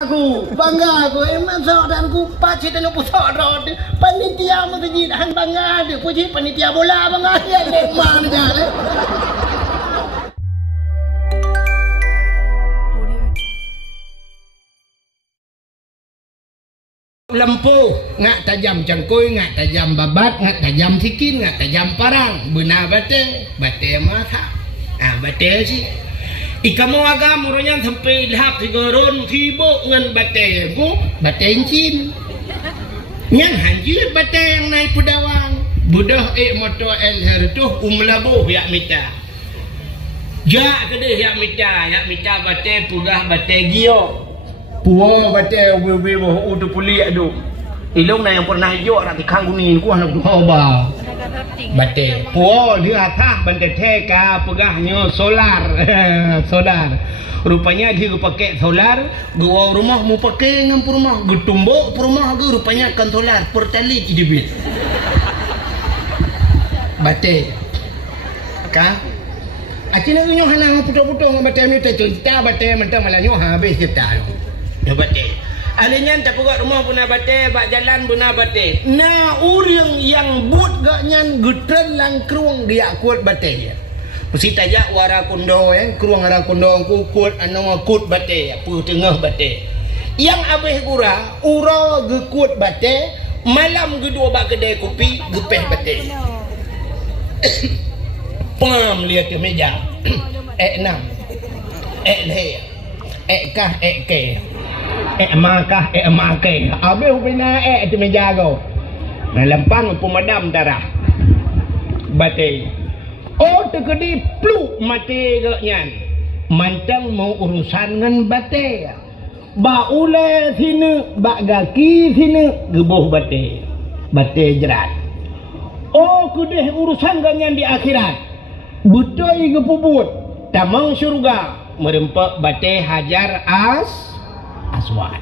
Bangga aku emang saudarku pacit dan pusat rod panitia masjid han bangga dia puji panitia bola bangga dia lemah dia lempuh ngak tajam cangkui ngak tajam babat ngak tajam sikin ngak tajam parang benar bate mata bate sih ikamu agam urunya sampai lihap sigurun sibuk ngan bate ku bate encin yang hanjir bate yang naik pudawang budah moto el hertuh umlabuh yak mita ja kedeh yak mita bate pugah bate gio puo bate wewe udu puli adu ilung na yang pernah hijau orang tikang kuning ku anak doba bate puo dia tah bante teka pegahnya solar rupanya dia pakai solar gua rumah mau pakai ngam rumah getumbuk rumah gua rupanya kan solar pertali cidibit bate ka acina nyo hanang puto-puto ngam bate ni cerita bate mentang malah nyo habis cerita yo bate alinyan tak pegak rumah puna bate bak jalan puna bate na urang yang but gak nyan guten lang kruang dia kuat bate mesti tajak wara kondo kruang ara kondo ku kuat anu kut bate pu tengah bate yang abeh ura ge kuat bate malam gedua bak kedai kopi gepeh bate pam lihat ke meja enam le kah ke makah makai abe upina di meja go na lempang pemadam darah bate oh tegedi pluk mati ge nyan mantang mau urusan ngan bate ba ule sini ba gaki sini gebuh bate jerat oh kudeh urusan ganyan di akhirat butoi ge pubut tamang surga merempak bate hajar aswad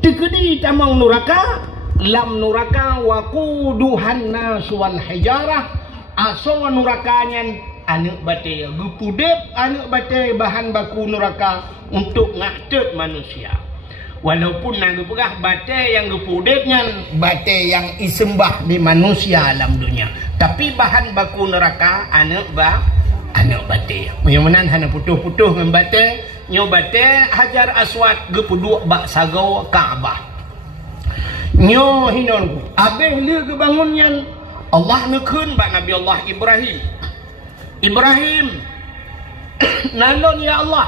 tegedi tamang nuraka lam nuraka waquduhan nas wal hijarah aso nurakanya anu bate gepudep anu bate bahan baku nuraka untuk ngadet manusia walaupun nang gepegah bate yang gepudepnya bate yang isembah di manusia alam dunia tapi bahan baku neraka anu bate menyamanan hana putuh-putuh ngan bate nyo bate hajar aswad gepuduk bak sagau Kaabah nyo hinon abeh le kebangunnya Allah nekun bak Nabi Allah Ibrahim nalon ya Allah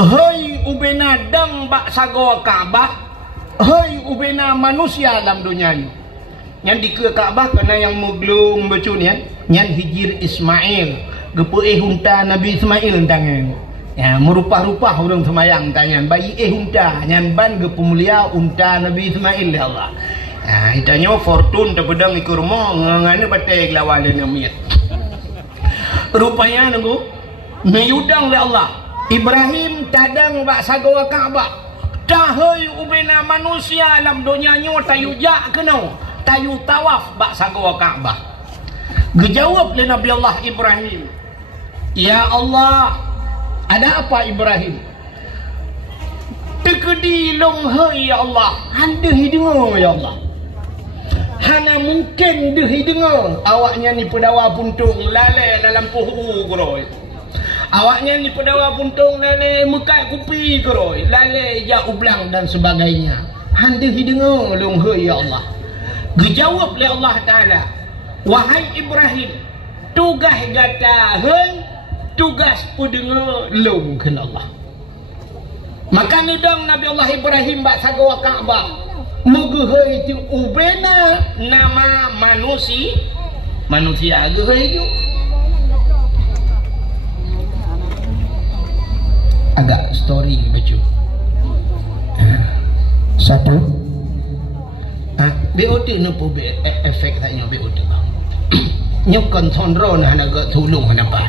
hei ubena dang bak sagau Kaabah hei ubena manusia dalam dunia ni yang di ke Kaabah kena yang muglung becun yang hijir Ismail gepuih hunta Nabi Ismail tangan ya merupah-rupah orang semayang tangan bayi hunta nyan ban gepemulia hunta Nabi Ismail ya Allah itanya fortune terpedang ikut rumah ngane batai lawan dan miat rupanya nunggu meyudang le Allah Ibrahim tadang bak sagawa Kaabah tahai ubena manusia alam dunia nyo tayu jak kenau tayu tawaf bak sagawa Kaabah gejawab le Nabi Allah Ibrahim ya Allah ada apa Ibrahim tegedi long hai ya Allah hande hidengar ya Allah hana mungkin deh hidengar awaknya ni pedawa puntung lale dalam puhu geroi awaknya ni pedawa puntung lale mekai kupi geroi lale ja ublang dan sebagainya hande hidengar long hai ya Allah gejawab le Allah Taala wahai Ibrahim tugas gata hei tugas pudengar long kan Allah maka nudang Nabi Allah Ibrahim bak sagawa Kaabah muguhai itu ubena nama manusia guhai itu agak story baca satu BOT no po efek tanya BOT bang nyokon tonro na naga tulung hanapa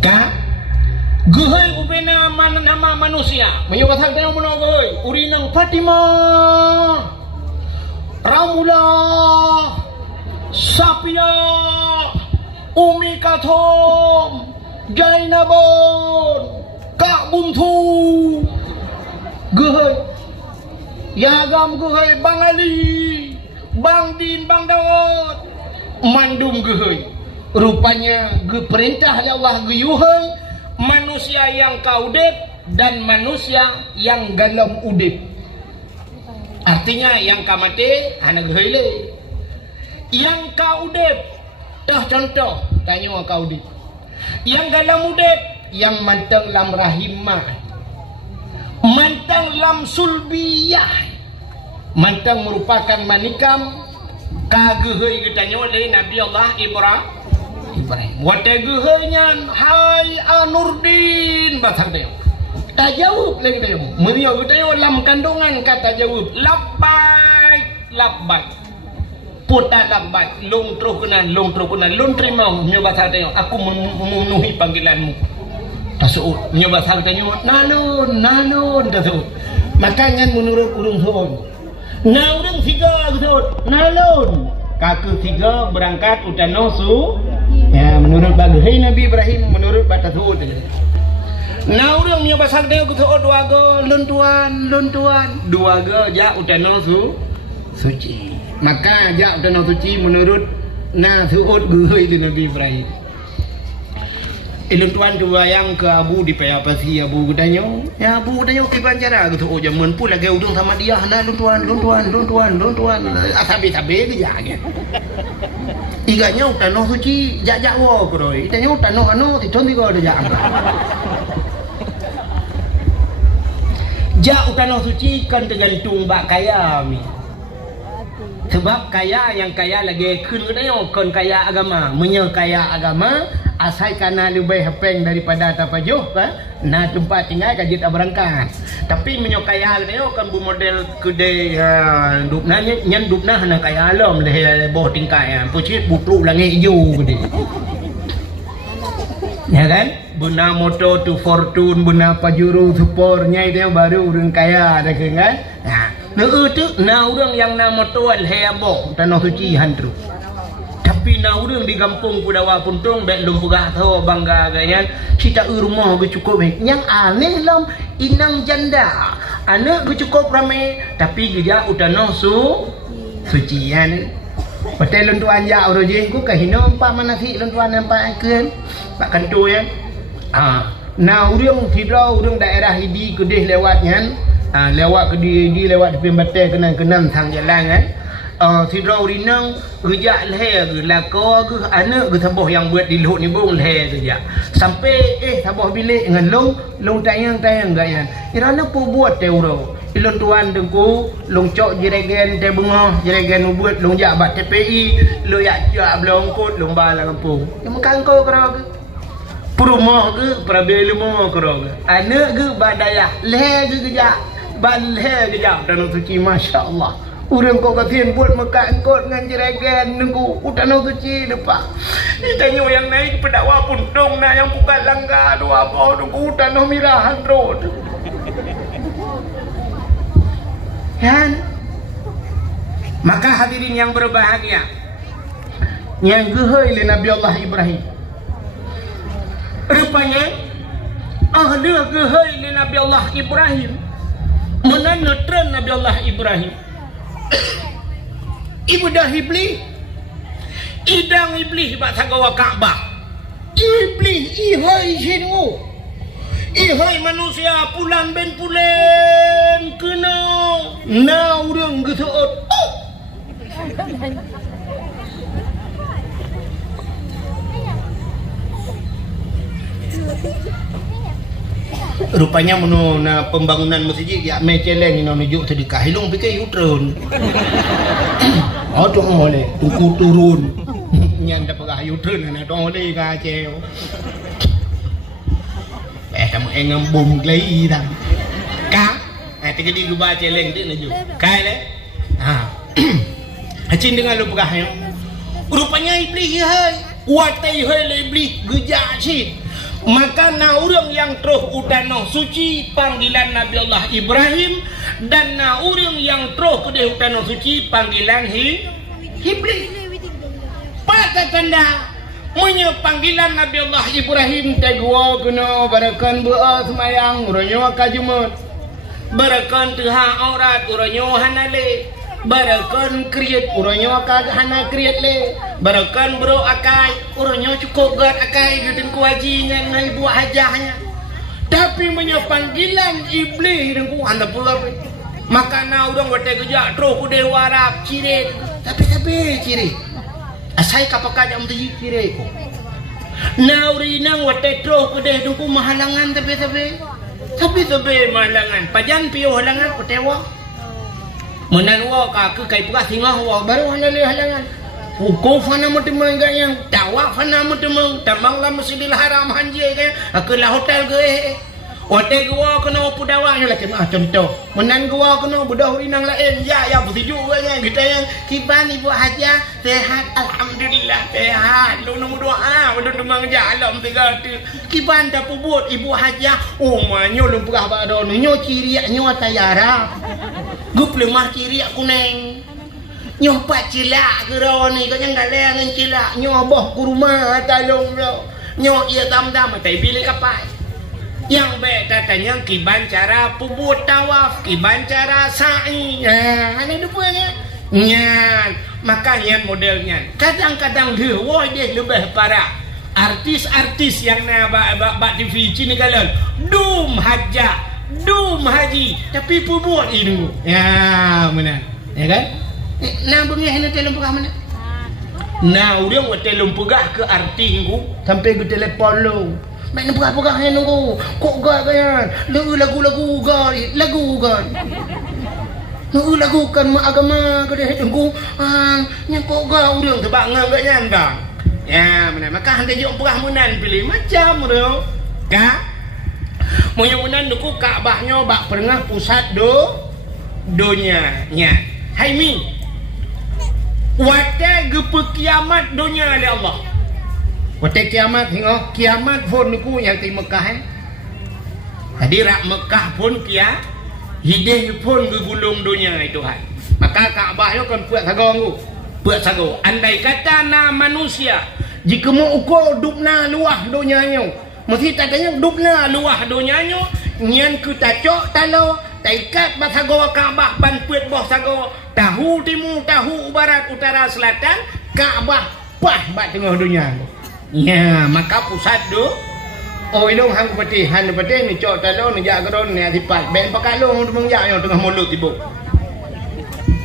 ka guhai ubena nama manusia menyukat hal tanong muna guhai urinang Fatima Ramula Sapia Umi Kathom Jainabon Kak Buntu Gehoi. Ya agam gehoi Bang Ali, Bang Din, Bang Daud. Mandum gehoi. Rupanya perintah Allah geyuheng manusia yang kaudep dan manusia yang galam udip. Artinya yang kamate anak gehoi. Yang kaudep dah contoh tanya kaudep. Yang galam udip yang mantang lam rahimah. Mantang lam sulbiyah. Mantang merupakan manikam kagehoi katanya oleh Nabi Allah Ibrahim. Wate gehenya hai Anurdin batang dia. Tak jawab lagi dia. Meriau katanya lam kandungan kata jawab labbaik labbaik. Putar labbaik long terus kena long terima nyoba saya aku memenuhi panggilanmu. Tasuk nyoba saya tanya nalun tasuk. Makanya menurut urung soon. Nah urung tiga tasuk nalun. Kaku tiga berangkat utano su. Ya menurut bagi Nabi Ibrahim menurut batasud. Nah urang nya basak deu ku dua go luntuan dua go ja utano suci. Maka ja utano suci menurut na suud geuy di Nabi Ibrahim. Iluntuan dua yang ke Abu di payapasi Abu gudanyo. Ya Abu gudanyo ke bancara ku jaman pula ge udung sama dia na luntuan. Asabe-sabe ge ja ge. Iganya utano suci jak wo kroi. Itanya utano anu titon tigo de jak. Jak utano suci kan tergantung bak kaya mi. Sebab kaya yang kaya lagi kun gudanyo kon kaya agama, menye kaya agama asal kana lebih hepeng daripada tapajuh kan. Nah tempat tinggal kajit berangkat. Tapi menye kaya gudanyo kan bu model kedai dupna nyen dupna hana kaya alam leh boh tingkai pucit butru langit hijau gede. Ya kan? Buna moto tu fortune, buna pajuru support nyai dia baru urang kaya dah kan? Nah, tu na urang yang na motoan heboh tanah suci hantru. Tapi na urang di kampung Pudawa Puntung bek lumpugah tho bangga gayan cita rumah ge cukup yang aneh lam inang janda. Anak ge cukup ramai tapi geja utano sucian. Patel luntuan ja oroje ku kahino empat manasi luntuan empat keun. Pak kantu ya. Nah urang tidau urang daerah Hidi Kedih lewatnya. Lewat Kedih lewat tepi batai kenan tang jalan kan. Tidau rinang rejak leher ke lako ke anak ke saboh yang buat di luhut ni bung leher ke ja. Sampai saboh bilik dengan long tayang gayan. Irana pu buat te uro. Ilon tuan dengku long cok jeregen te bunga jeregen buat long jak bat TPI lo yak jak belong kot long bala kampung. Yang kangko kro ke. Perumah ke prabelmo kro ke. Anak ke badayah leher ke ja. Ban leher ke ja dan suci masya-Allah. Urang kau katien buat Mekah engkot dengan jeregen nunggu utano suci depan. Ditanya yang naik Pudawa Puntung na yang bukan langgar dua apa nunggu utano Mirahan Road. Kan? Maka hadirin yang berbahagia, yang gehoi le Nabi Allah Ibrahim. Rupanya ahli gehoi le Nabi Allah Ibrahim. Menanetren Nabi Allah Ibrahim. Ibadah iblis. Idang iblis bak sagawa Kaabah. Iblis ihai jingu. Ihai manusia pulan ben pulen kena na urang geseot. Rupanya menu na pembangunan masjid ya meceleng ino nujuk sedekah hilung pikir U-turn. Dong oleh tuku turun. Nyan dapat U-turn na dong oleh ka ceo. Kamu engam bom glei dah. Ka? Tiga di gua celeng tu nujuk. Kai le? Hacin dengan lu pegah yo. Rupanya iblis hai. Watai hai le iblis gejak cit. Maka na urang yang terus utano suci panggilan Nabi Allah Ibrahim dan na urang yang terus kedeh utano suci panggilan iblis. Pada tanda menye panggilan Nabi Allah Ibrahim tegwa kena barakan doa semayang ronyo ka Jumat. Barakan tuha aurat uranyo hanale. Barakan kriat uranyo akag hana kriat le. Barakan bro akai uranyo cukup gad akai gudin kewajiban ngai buat hajahnya. Tapi menyepanggilan iblis dan ku anda pula. Maka na urang wate kerja terus ku dewarap cire. Tapi cire. Asai kapakah jam tu cire ko. Nauri nang wate terus ku deh dungku mahalangan tapi mahalangan. Pajan piyo halangan ku tewa. Menan wa ka ke kai puas singa wa baru hanale halangan. Uko fana mutemang yang tawa fana mutemang tamang la Masjidil Haram hanje ke ke la hotel ke hotel gua kena pudawa nya lah contoh. Menan gua kena budah urinang lain ya bertuju nya kita yang kiban ibu haja sehat alhamdulillah sehat lu nombor doa betul demang ja alam tiga tu kiban dah pubut ibu haja manyo lu purah ba do nyo ciriak nyo tayara gup lemah ciriak kuning nyo pat cilak gero ni kau yang galeng ngan cilak nyo boh ku rumah talong lo nyo ia dam-dam tai pilih kapai yang betanya kiban cara pubut tawaf kiban cara sa'i ini dupanya nyan maka nyan modelnya kadang-kadang dia woi dia lebih parah artis-artis yang na bak TV ni kalian dum haji tapi pubut itu ya benar ya kan nah bengih ni telung pegah mana nah udah wate lumpegah ke arti ku sampai ke telefon lu main pegah-pegah yang nunggu kok gak kan lagu-lagu kan lagu kan mak agama ke dia nunggu yang kok gak udah tebak ngak nyan bang ya mana maka hendak jom pegah munan pilih macam tu kak moyo munan duku Kaabahnya bak pernah pusat dunia nya hai mi wate gepe kiamat dunia oleh Allah. Wate kiamat hingga kiamat pun niku yang di Mekah Jadi rak Mekah pun kia hidih pun gegulung dunia itu Tuhan. Maka Kaabah itu kan buat sago. Andai kata na manusia jika mau ukur dupna luah dunianya, mesti tanya dupna luah dunianya, nyan kita cok talo taikat basago Kaabah ban puet boh sago tahu timur tahu barat utara selatan Kaabah pah bat tengah dunia. Ya, maka pusat oh ilong hang peti ni cok talo ni jak geron ni adipat ben pakalong meng jak yang tengah mulut tibu.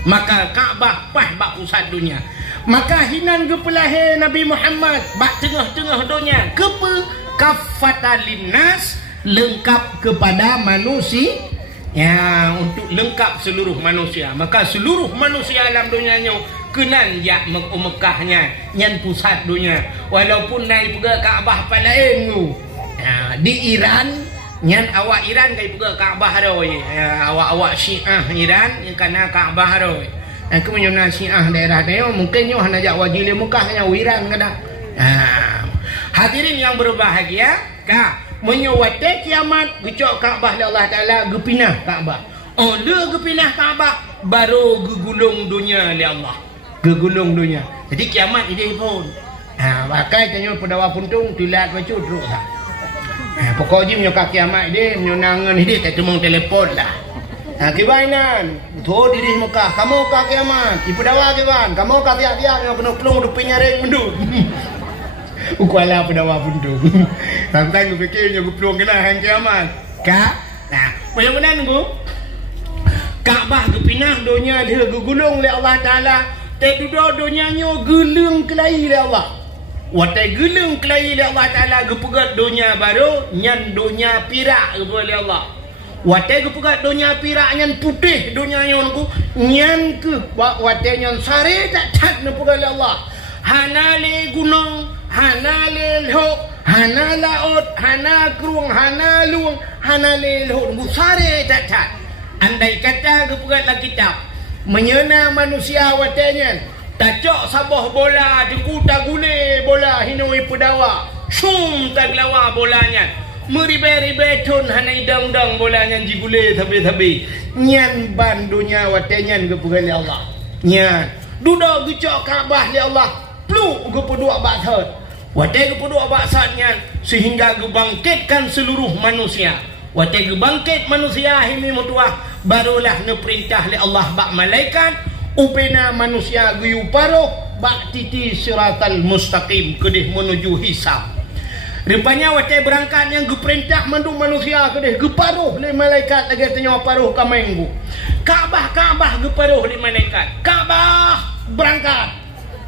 Maka Kaabah pah bak pusat dunia. Maka hinan ke pelahir Nabi Muhammad bak tengah-tengah dunia kepe kafatalinas lengkap kepada manusia. Ya, untuk lengkap seluruh manusia. Maka seluruh manusia alam dunianya kenan jak Mekahnya nyan pusat dunia. Walaupun naik pergi Kaabah palain tu. Di Iran nyan awak Iran kai pergi Kaabah roi. Awak Syiah Iran yang kana Kaabah roi. Aku menyuna Syiah daerah dia mungkin nyo hana jak wajil Mekahnya Iran kadang. Hadirin yang berbahagia, menyewate kiamat gecok Kaabah Allah Taala gepinah Kaabah. Oh, le gepinah Kaabah baru gegulung dunia oleh Allah. Gegulung dunia. Jadi kiamat ini pun. Pakai tanya pedawa puntung tilat bacu terus lah. Pokoknya menyokak kiamat dia menyonangan dia tak temung telefon lah. Kibainan, tuh diri Mekah, kamu kak kiamat, ibu dawa kiban, kamu kak tiap-tiap yang penuh pelung dupinya reng mendut. Ukuala pedawa puntung. Sampai aku fikirnya aku pelung kena hang kiamat. Kak, nah, macam nunggu? Kaabah kepinah dunia dia gegulung oleh Allah Taala. Tak duduk dunianya gelung kelai oleh Allah. Watai gelung kelai oleh Allah Taala gepegat dunia baru nyan dunia pirak oleh Allah. Watai gepegat dunia pirak nyan putih dunia nyanku nyan ke watai nyan sare tak tak nepegak oleh Allah. Hanale gunung, hanale lho, hana laut, hana kruang, hana luang, hanale lho sare tak tak. Andai kata gepegat lah kitab menyena manusia watanya tacok sabah bola dikuta gule bola hinui pedawa sum taglawa bolanya meribe-ribe tun hanai dang-dang bolanya jigule tabe-tabe nyan bandunya watanya gepegali Allah nyan duduk gecok Kaabah li Allah pluk gepedua batsat watai gepedua batsatnya sehingga gebangkitkan seluruh manusia Waktu bangkit manusia ini mutuah, barulah nu perintah li Allah bak malaikat upena manusia guyu paruh bak titi siratal mustaqim kedih menuju hisab. Rupanya waktu berangkat yang perintah mandu manusia kedih geparuh li malaikat lagi tanya paruh ka minggu. Kaabah geparuh li malaikat. Kaabah berangkat.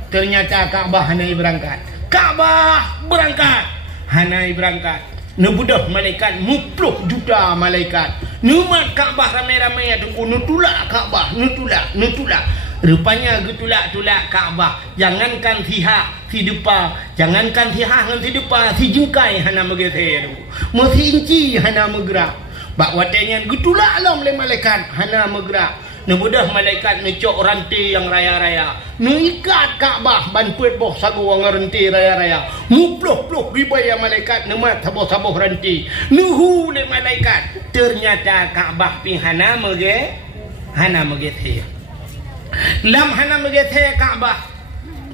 Ternyata Kaabah hanai berangkat. Kaabah berangkat. Hanai berangkat. Nebudah malaikat 10 juta malaikat. Numat Kaabah ramai-ramai tunggu nutulak Kaabah, nutulak. Rupanya getulak-tulak Kaabah. Jangankan siha, si depa, jangankan siha ngan si depa, si jengkai hana megeser. Masih inci hana megera. Bak watenya getulak alam le malaikat hana megera. Nebudah malaikat necok rantai yang raya-raya. Nuikat Kaabah ban puet boh sagu wang rantai raya-raya. Muploh-ploh ribaya malaikat nemat saboh-saboh rantai. Nuhu le malaikat. Ternyata Kaabah ping hana megeser. Lam hana megethe Kaabah.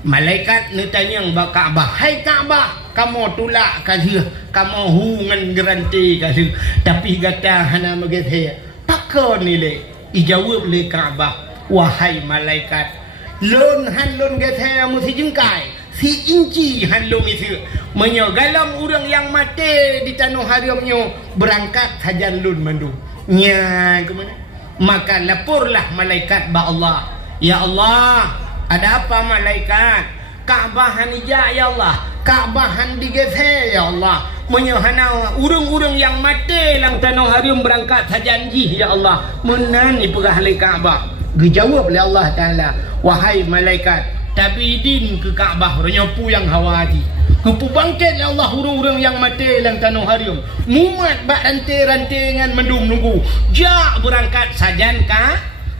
Malaikat netanyang ba Kaabah, hai Kaabah, kamu tulak kasih, kamu hungan garanti kasih. Tapi kata hana megethe. Pakon ni le. Ijawab le Kaabah, wahai malaikat, lon gethe mesti jengkai. Si inci lon isi. Menyogalam orang yang mati di tanah haramnya berangkat hajan lon mandu. Nya ke mana? Maka laporlah malaikat ba Allah. Ya Allah, ada apa malaikat? Kaabahan ija ya Allah, Kaabahan digethe ya Allah. Menyohana urung-urung yang mati lang tanah harum berangkat sajanji ya Allah. Menani perah le Kaabah. Dijawab oleh Allah Taala, wahai malaikat, tabidin ke Kaabah renyopu yang hawadi. Kupu bangkit ya Allah urung-urung yang mati lang tanah harum. Mumat bak rantai-rantai mendum nunggu. Jak berangkat sajan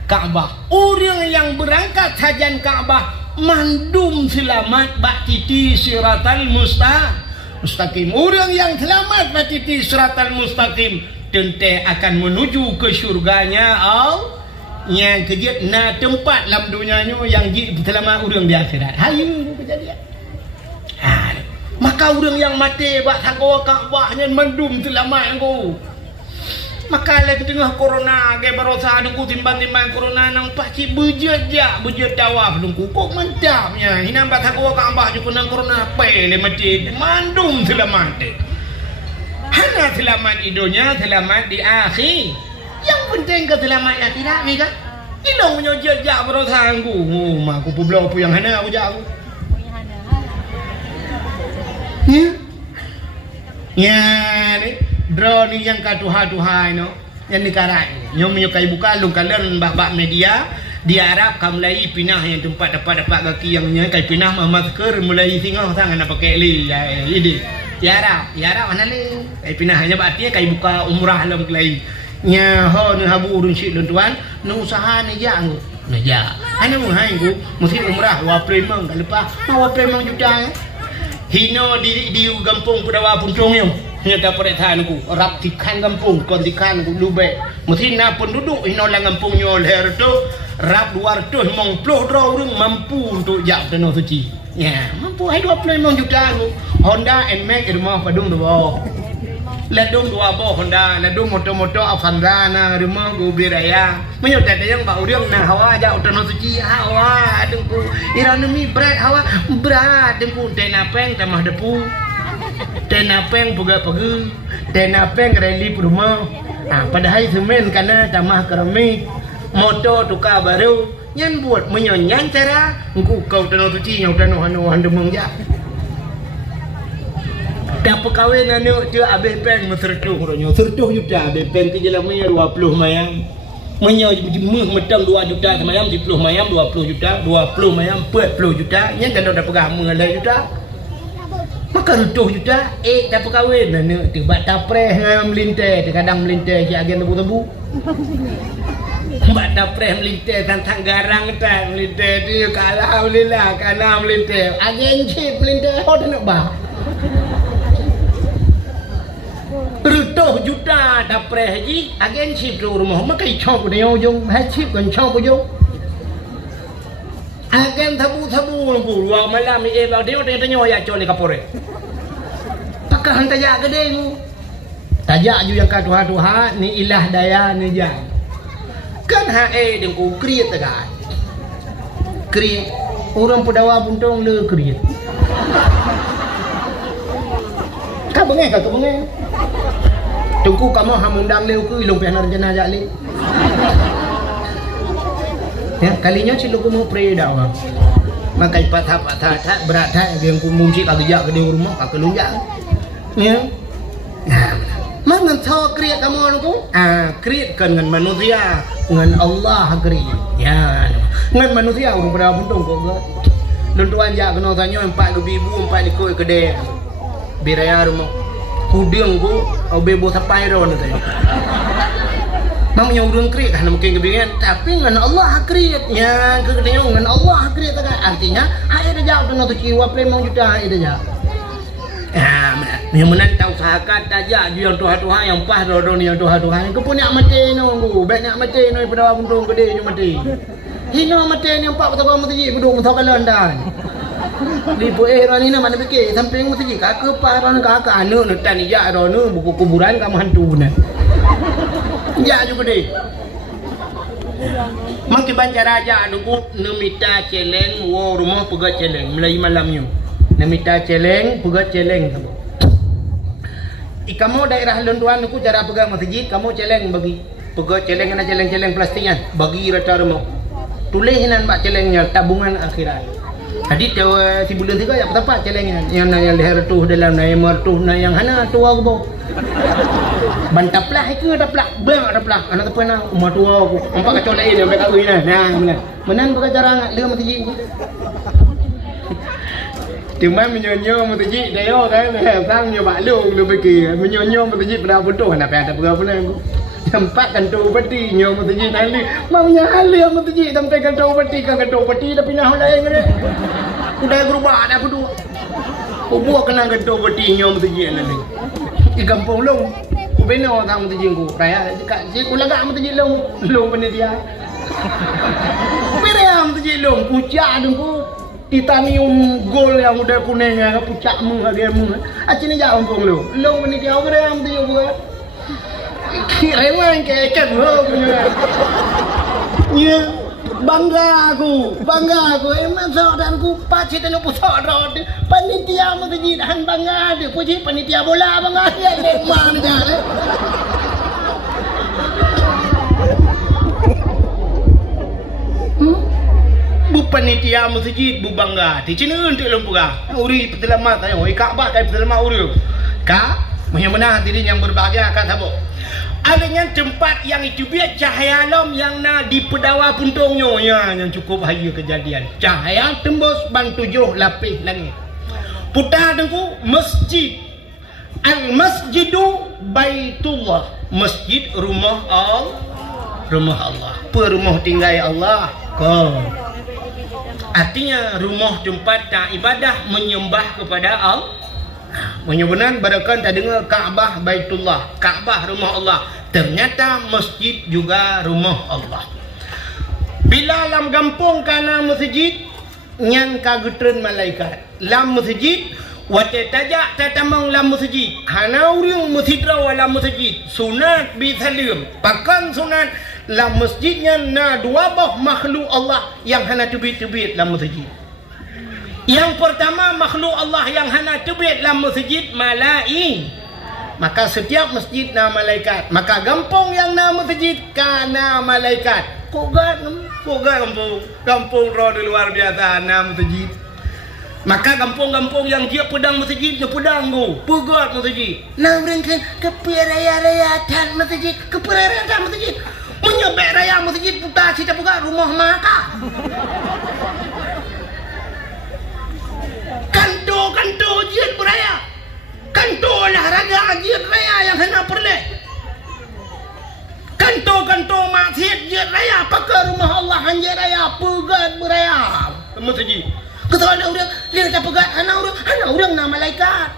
Kaabah. Orang yang berangkat hajan Kaabah mandum selamat bak titi siratal mustaqim. Orang yang selamat bak titi siratal mustaqim tentu akan menuju ke syurganya Allah. Yang kejut na tempat dalam dunianya yang selamat orang di akhirat. Hayu kejadian. Maka orang yang mati bak sago Kaabah yang mandum selamat engkau. Maka lagi tengah corona ke berosa nunggu timbang-timbang corona nang pasti bejat tawaf nunggu kok mantapnya hina bat aku Kaabah juga nang corona pele mati mandum selamat. Hana selamat idonya selamat di akhir. Yang penting ke selamat akhirat ni kan. Ilong menyojak berosa angku. Oh mak aku pulau pu yang hana aku jak aku. Ya ni drone ni yang katuha-tuha no yang dikarai nyom menyukai buka lung kalian bak media di Arab kam mulai pinah yang tempat dapat kaki yang kai pinah masker mulai singoh sangan apa pakai li ya ini di Arab mana ni kai pinah hanya berarti kai buka umrah lam kelai nya ho ni habu urun sik tuan nu usaha ni jang ya ana mu hai ku mesti umrah wa premang ka lepas wa premang juta hino di kampung Pudawa Puncung yo. Hina dapat thanku rap di kan kampung kon di kan lube. Mesti na penduduk hino lang kampung nyo leher tu rap 200 mong ploh orang mampu untuk jak tanah suci. Ya, mampu ai 25 juta ku. Honda NMAX rumah padung tu bawah. Ladung dua boh Honda, ladung motor Avanza na rumah go biraya. Menyo tete yang ba urang na hawa jak tanah suci hawa dengku. Iranemi berat hawa berat dengku tenapeng tamah depu. Tenapeng pega-pega, tenapeng rally rumah. Padahal semen karena tamah keramik, motor tukar baru, nyan buat menyonyan cara, engkau kau tanah suci yang tanah handemang ja. Dah perkahwin anak tu habis peng sertuh ronyo, sertuh juta habis peng ke jelamnya 20 mayam. Menyo metang 2 juta semayam 10 mayam 20 juta, 20 mayam 40 juta, nyan kan dah pegang mengalai juta. Maka rutuh juta, dah perkahwin anak tu bat tapreh melintai, kadang melintai si agen tebu-tebu. Bat tapreh melintai tantang garang tak melintai tu kalah melintai. Agen chip melintai hot nak bah. Rutuh juta tapreh haji, agen chip tu rumah maka chok dia ujung, hai chip kan chok ujung. Agen tabu-tabu lampu dua malam ni bang dia tanya ya coli kapore. Pakah hantar jak gede mu. Tajak ju yang ka Tuhan ni ilah daya ni jan. Kan hae dengku kriet tegat. Kriet orang pedawa puntong le kriet. Ka bengai ka bengai. Tungku kamu hamundang leu ku ilung pian rencana jak le. Ya, kalinya ciluk mau pray dawa. Makai patah berat yang ku mumsi ka gejak ke rumah ka kelunjak. Ya. Mana tahu kriat kamu aku? Kriat kan dengan manusia, dengan Allah kriat. Ya, dengan manusia orang pada buntung kok. Luntuan jak kena tanya 4 ribu 4 ikut kedai. Biraya rumah. Kudung ku bebo sampai ron tu. Mamanya urang kriat kan mungkin kebingan, tapi dengan Allah kriat. Ya, kedai dengan Allah kriat tak artinya hai dah jauh tu jiwa premang juta hai dah jauh. Yang menantau sahakat aja yang Tuhan yang pas rodon yang Tuhan ku punya mati nunggu baik nak mati noi pada buntung gede ni mati hino mati ni 4 betapa mati buduk mutak kalan dan lipu rani na mana fikir samping mati ka ke paran ka anu nutan ya rono buku kuburan kamu hantu na ya juga deh makin bancar aja nunggu nemita celeng wo rumah pegat celeng mulai malamnya nemita celeng pegat celeng tu. Kamu daerah Londuan aku cara pegang masjid kamu celeng bagi pegat celeng na celeng plastiknya bagi rata rumah tulisan bak celengnya tabungan akhirat. Jadi si bulan 3 ya tepat celengnya yang leher tuh dalam na yang mertuh na yang hana tua aku bawa. Bantaplah ke daplah bang daplah anak tu pernah umur tua aku empat kacau lain sampai kahwin nah menan pakai cara le masjid. Cuma menyonyo masjid dia kan sang nyo bak lu pergi menyonyo masjid pada butuh nak ada berapa ni tempat kantor peti nyo masjid ali maunya ali masjid sampai kantor peti dah pindah lain ni udah berubah dah berdua buat kena kantor peti nyo masjid ni di kampung long beno tang masjid ku raya si ku lagak masjid long panitia Pira masjid long pucak dengku titanium gold yang udah kuning yang pucak mu agemu acini jauh pun lo ni dia orang dia buat kira memang keket lo punya ya bangga aku emang saudaraku pacit dan pusat rod panitia masjid han bangga dia puji panitia bola bangga dia memang dia bu panitia masjid bu bangga di Cina untuk lempuga uri petelamat ayo Kaabah kai petelamat uri ka yang mana hadirin yang berbahagia akan sabuk adanya tempat yang itu biar cahaya alam yang na di pedawa puntongnya ya yang cukup bahaya kejadian cahaya tembus ban 7 lapis langit putar dengku masjid al masjidu baitullah masjid rumah Allah perumah tinggal Allah kau. Artinya rumah tempat tak ibadah menyembah kepada Allah. Menyebutkan barakan tak dengar Kaabah Baitullah, Kaabah rumah Allah. Ternyata masjid juga rumah Allah. Bila lam gampung kana masjid nyan kagetren malaikat. Lam masjid wate tajak tatamang lam masjid. Hana urang masjid raw lam masjid. Sunat bi salim. Pakan sunat lam masjidnya na dua bah makhluk Allah yang hana tubit-tubit lam masjid. Yang pertama makhluk Allah yang hana tubit lam masjid malai. Maka setiap masjid na malaikat. Maka gampung yang na masjid kana malaikat. Kogat kampung roda luar biasa na masjid. Maka kampung-kampung yang dia pedang masjid dia pedang go pegat masjid. Nah orang kan keperayaan masjid keperayaan masjid. Menyebek raya masjid putar kita buka rumah maka kanto jid beraya kanto olahraga jid raya yang hana perleh kanto maksiat jid raya pakai rumah Allah hanjir raya pegat beraya masjid kata ada orang dia tak pegat hana orang nama malaikat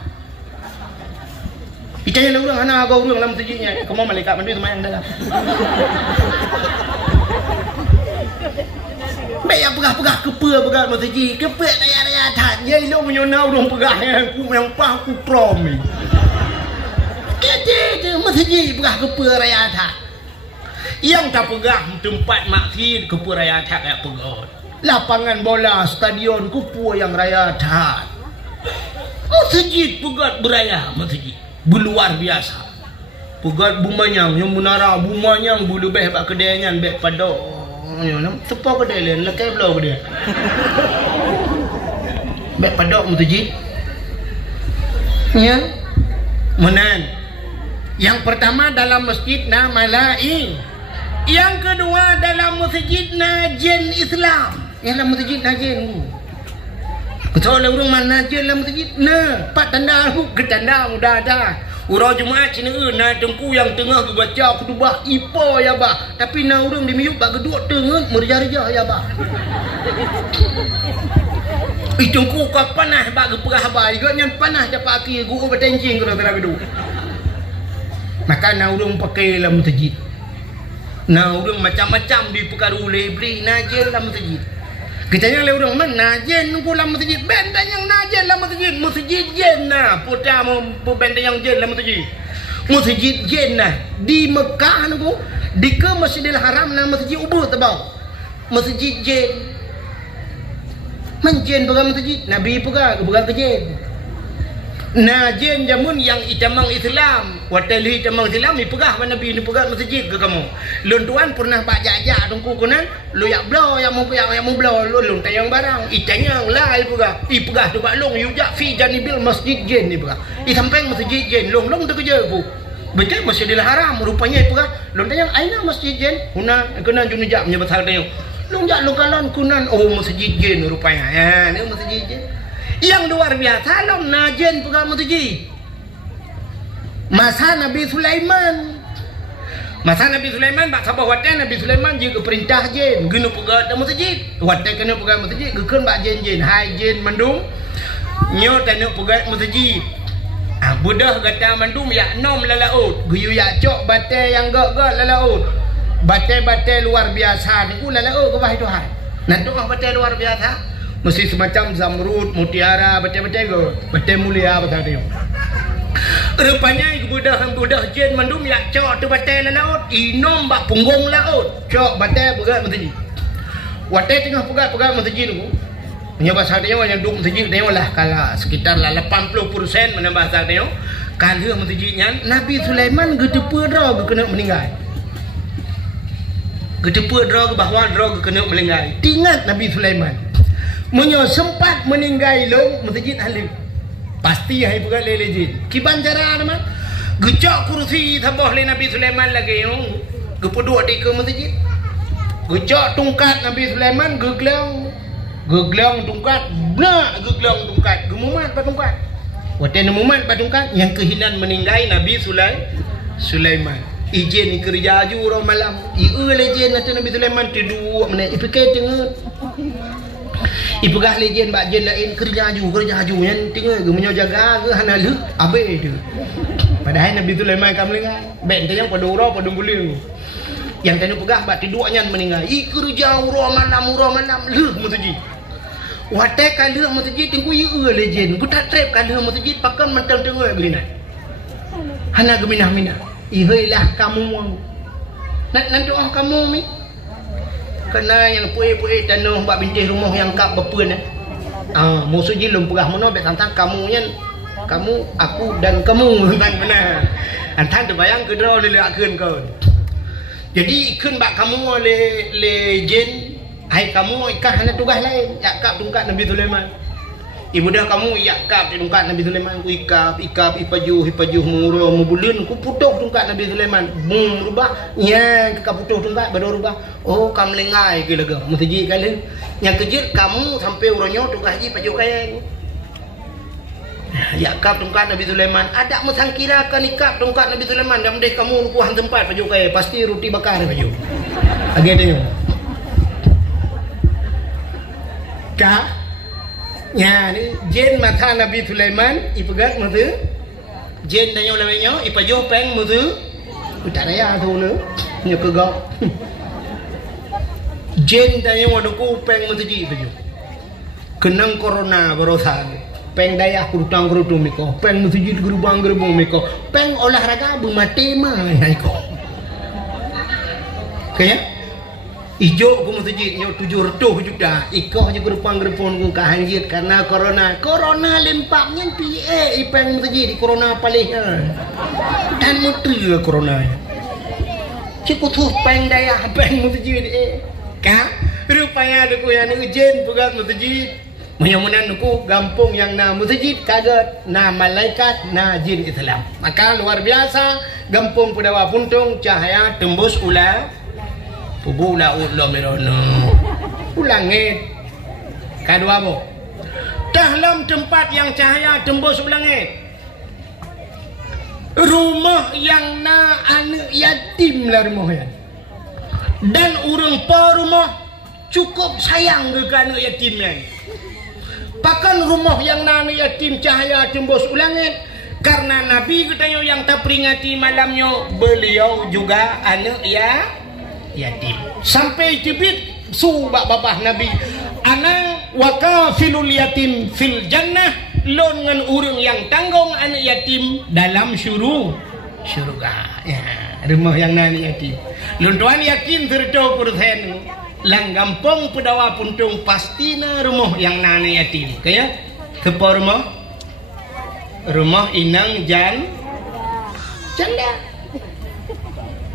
Icanya orang anak agak orang dalam masjidnya. Kamu malaikat mandu semayang dalam. Baik pegah kepe masjid. Kepe raya tanya lo menyona orang pegahnya aku yang pah aku prom ni. Kete masjid pegah kepa raya tak. Yang tak pegah tempat maksud kepa raya tak kat pegot. Lapangan bola, stadion kepa yang raya tak. Masjid pegat beraya masjid. Berluar biasa. Pegat bumanyang yang menara bumanyang bulu beh bak kedayangan bek padok. Tepa kedai lain lekai belau kedai. Bek padok masjid. Ya. Menan. Yang pertama dalam masjid na malai. Yang kedua dalam masjid na jin Islam. Yang dalam masjid na jin. Betul lah orang mana jin dalam masjid na. Pak tanda aku ke tanda mudah dah. Orang Jumaat cina na tengku yang tengah ke baca khutbah ipo ya bah. Tapi na orang di miyuk bak geduk tengah merja-rja ya bah. Tengku kau panah bak geperah bah. Igaknya panah dapat aki guru bertencing ke dalam geduk. Maka na orang pakai dalam masjid. Na orang macam-macam di perkara lebih najin dalam masjid. Kitanya le orang mana najin nunggu dalam masjid. Bentang yang najin dalam masjid. Masjid jen na. Putar mau bentang yang jen dalam masjid. Masjid jen na. Di Mekah nunggu. Di ke Masjidil Haram na masjid Ubud tabau. Masjid jen. Menjen pegang masjid. Nabi pegang ke jen. Nah jen jamun yang itamang Islam. Watali itamang Islam ni pegah mana Nabi ni pegang masjid ke kamu. Lun tuan pernah bak jajak tungku kunan. Lu yak blow yang mau blow lun tayang barang. Itanya lai pegah. I pegah tu bak long yujak fi janibil masjid jen ni pegah. I samping masjid jen long tu kerja aku. Betul Masjidil Haram rupanya pegah. Lun tayang aina masjid jen. Huna kena junujak punya besar tayang. Long jak long kalan kunan oh masjid jen rupanya. Ha ni masjid jen. Yang luar biasa long najin pegang masjid. Masa Nabi Sulaiman. Masa Nabi Sulaiman bak sabah watan Nabi Sulaiman juga perintah jin guna pegang masjid. Watan kena pegang masjid gekeun bak jin. Hai jin mandum. Nyo tanya pegang masjid. Budah kata mandum yak nom lalaut. Guyu yak cok batai yang gak lalaut. Batai-batai luar biasa ni ku lalaut ke bah Tuhan. Nanti batai luar biasa. Mesti semacam zamrud, mutiara, betul-betul ke? Betul mulia betul tu. Rupanya budak jin mandum yak cok tu batai laut, inom bak punggung laut. Cok batai pegat masjid. Watai tengah pegat masjid tu. Punya bahasa dia yang duk masjid tengok lah kalau sekitar 80% mana bahasa dia. Kalau masjidnya Nabi Sulaiman getepa draw kena meninggal. Getepa draw bahawa draw kena meninggal. Tingat Nabi Sulaiman. Menyo sempat meninggal long masjid halim. Pasti hai pegat lele jin. Kiban cara nama. Gecak kursi sabah le Nabi Sulaiman lagi yo. Gepodok di ke masjid. Gecak tungkat Nabi Sulaiman geglang tungkat. Nak geglang tungkat. Gemumat pa tungkat. Watan mumat pa tungkat yang kehinan meninggal Nabi Sulaiman. Ijin kerja aju orang malam. Ieu jin nanti Nabi Sulaiman tidur menit ipikai tengah. Ipegah legend bak jen lain kerja aju yang tinggal ke menyo jaga ke hana lu abe tu. Padahal Nabi Sulaiman kam lengan. Ben tanya pada ura pada guling. Yang tanya pegah bak tiduknya meninggal. I kerja ura malam lu masjid. Watai kala masjid tengku ieu legend. Ku tak trip kala masjid pakan mentang tengah begini. Hana geminah-minah. Ihailah kamu. Nak doa kamu mi. Kena yang puai-puai tanah buat bintih rumah yang kap berpun musuh jilum pegah mana bet tantang kamu nyen kamu aku dan kamu tentang mana antang terbayang ke draw le akeun kau jadi ikun bak kamu le jin hai kamu ikah hana tugas lain yak kap tungkat Nabi Sulaiman ibu dah kamu yak kap tungkat Nabi Sulaiman ku ikap ipajuh murah mubulun ku putuk tungkat Nabi Sulaiman rubah nya ke putuk tungkat baru rubah oh kamu lengai ke lega masjid kali yang kejut kamu sampai orangnya tugas haji pajuh kain yak kap tungkat Nabi Sulaiman ada mesangkirakan ikap tungkat Nabi Sulaiman dan deh kamu rukuhan tempat pajuh kain pasti roti bakar pajuh agak dia kah ya ni jin mata Nabi Sulaiman ipegat mata jin tanya ulama ipajuh peng mata tak raya tu ne nya kegak jin tanya waduku peng mata ji pajuh kenang corona barosan peng daya kerutang miko, peng masjid gerbang miko, peng olahraga bermati mah miko. Kaya ijo ku masjid nyo 700 juta, ikoh je gerbang ku kahanjit karena corona lempaknya PA ipeng masjid di corona paling dan mutri corona. Cikut tuh peng daya peng masjid ka rupanya aku yang ujian bukan masjid. Menyamunan aku gampung yang na masjid kaget na malaikat na jin Islam. Maka luar biasa gampung Pudawa Puntung cahaya tembus ulang pubula ulo merono ulangit kadua mo dalam tempat yang cahaya tembus ulangit rumah yang na anak yatim lah rumahnya dan urang pa rumah cukup sayang ke anak yatimnya. Bahkan rumah yang nana yatim cahaya tembus ulangit karena Nabi katanya yang tak peringati malamnya beliau juga anak yatim sampai tibit subak bapak Nabi anak wakafilul yatim fil jannah lon ngan urang yang tanggung anak yatim dalam syurga ya rumah yang nana yatim lon tuan yakin terdo kursen lang gampong Pudawa Puntung pastina rumah yang nana yatim kaya kepo rumah inang janda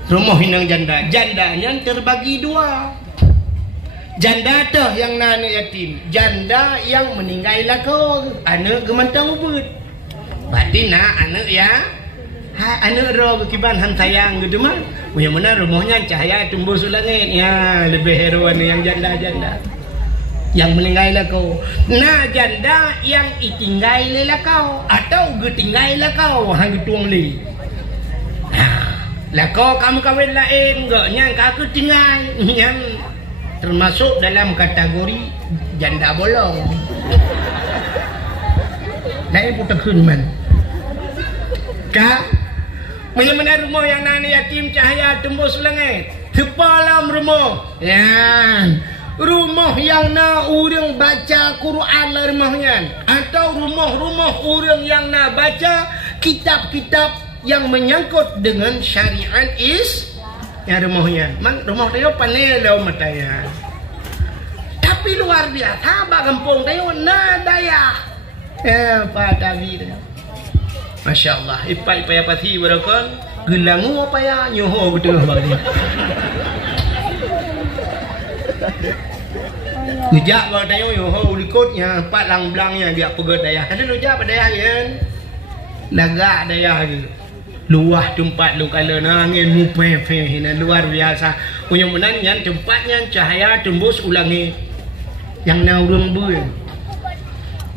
rumah inang jandanya terbagi dua janda tuh yang nana yatim janda yang meninggal lako anak gemantang ubud berarti anak anak roh kekiban han sayang gitu mah yang mana rumahnya cahaya tembus langit ya lebih heroan yang janda yang meninggal kau nah janda yang itinggal kau atau getinggal kau hang tuang li lah kau kamu kawin lain enggak nyang aku tinggal yang termasuk dalam kategori janda bolong lain putar man ka mana rumah yang nana yatim cahaya tembus langit tepalam rumah ya rumah yang na urang baca Quran lah rumahnya atau rumah urang yang na baca kitab-kitab yang menyangkut dengan syariat ya rumahnya man rumah tayo panelo mataya tapi luar biasa ba kampung tayo na daya Pak David Masya Allah, ipai payah pati berakan gelangu apa ya nyoho betul bagi. Ujak bawa tayo nyoho ulikutnya empat lang blangnya biar pegat daya. Ada ujak pada daya kan? Lagak daya gitu. Luah tempat lu kalau angin mupe-pe hina luar biasa. Punya menangan tempatnya cahaya tembus ulangi yang naurung buen.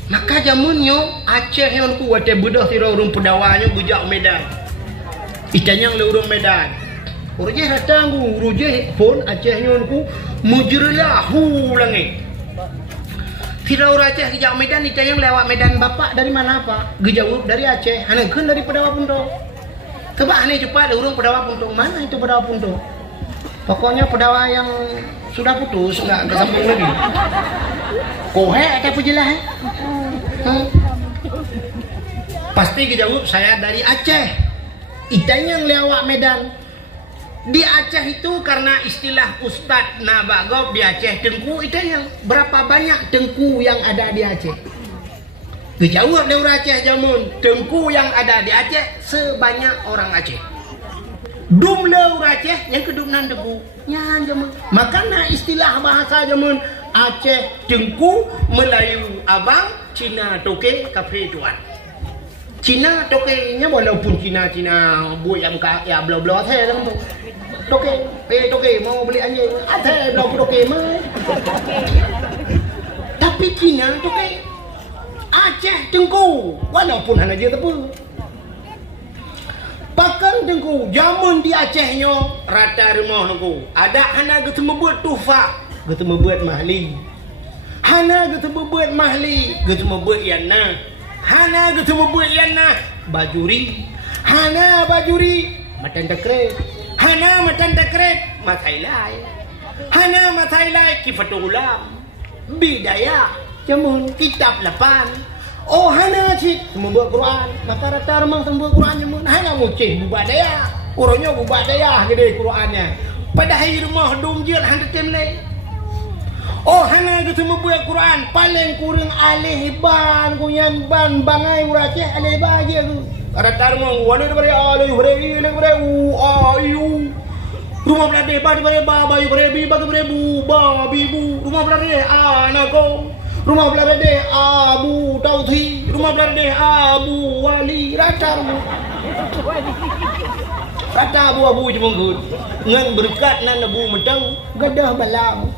Maka jamunnya Aceh yang ku wate bedah tira urung Pedawanya bujak Medan. Itanya le urung Medan. Uruje datang ku uruje pun Aceh yang ku mujrilahu langit. Tira urang Aceh bujak Medan itanya lewat Medan bapak dari mana apa? Gejauh dari Aceh, hanakeun dari Pedawa Puntung. Tebak ni cepat urung Pedawa Puntung. Mana itu Pedawa Puntung? Pokoknya Pedawa yang sudah putus enggak kesambung lagi. Kohe ada pujilah pasti dijawab saya dari Aceh itanya yang lewat Medan di Aceh itu karena istilah Ustadz Nabagob di Aceh tengku itanya berapa banyak tengku yang ada di Aceh dijawab dari Aceh jamun tengku yang ada di Aceh sebanyak orang Aceh dumle Aceh yang kedumnan debu nyan jamun makanya istilah bahasa jamun Aceh tengku Melayu abang Cina toke kafe tuan Cina toke nya walaupun Cina buat yang ya bla-bla teh lah toke mau beli anjing teh bla toke mah tapi Cina toke Aceh tengku walaupun hanya dia tepu pakan tengku jamun di Acehnya rata rumah tengku ada hana ketemu buat tufa ketemu buat mahli hana ketemu buat mahli ketemu buat yana hana ketemu buat yana bajuri hana bajuri matan takret hana matan takret matailai hana matailai kifatul ulam bidayah jamun kitab 8 Oh hana cik membuat Quran. Maka rata remang membuat Qurannya mun hana mucih buat daya. Orangnya buat daya gede Qurannya. Pada hari rumah dum je hana tem lai. Oh hana gitu membuat Quran paling kurang alih ban kunyan ban bangai uraceh alih bahagia tu. Rata remang wala bare alih bare ayu. Rumah belade ba bayu bare bi ba bibu. Rumah belade anak kau. Rumah belade Abu Tauti, rumah belade Abu Wali, rata abu je mungkut. Ngan berkat nan abu medang gadah balang.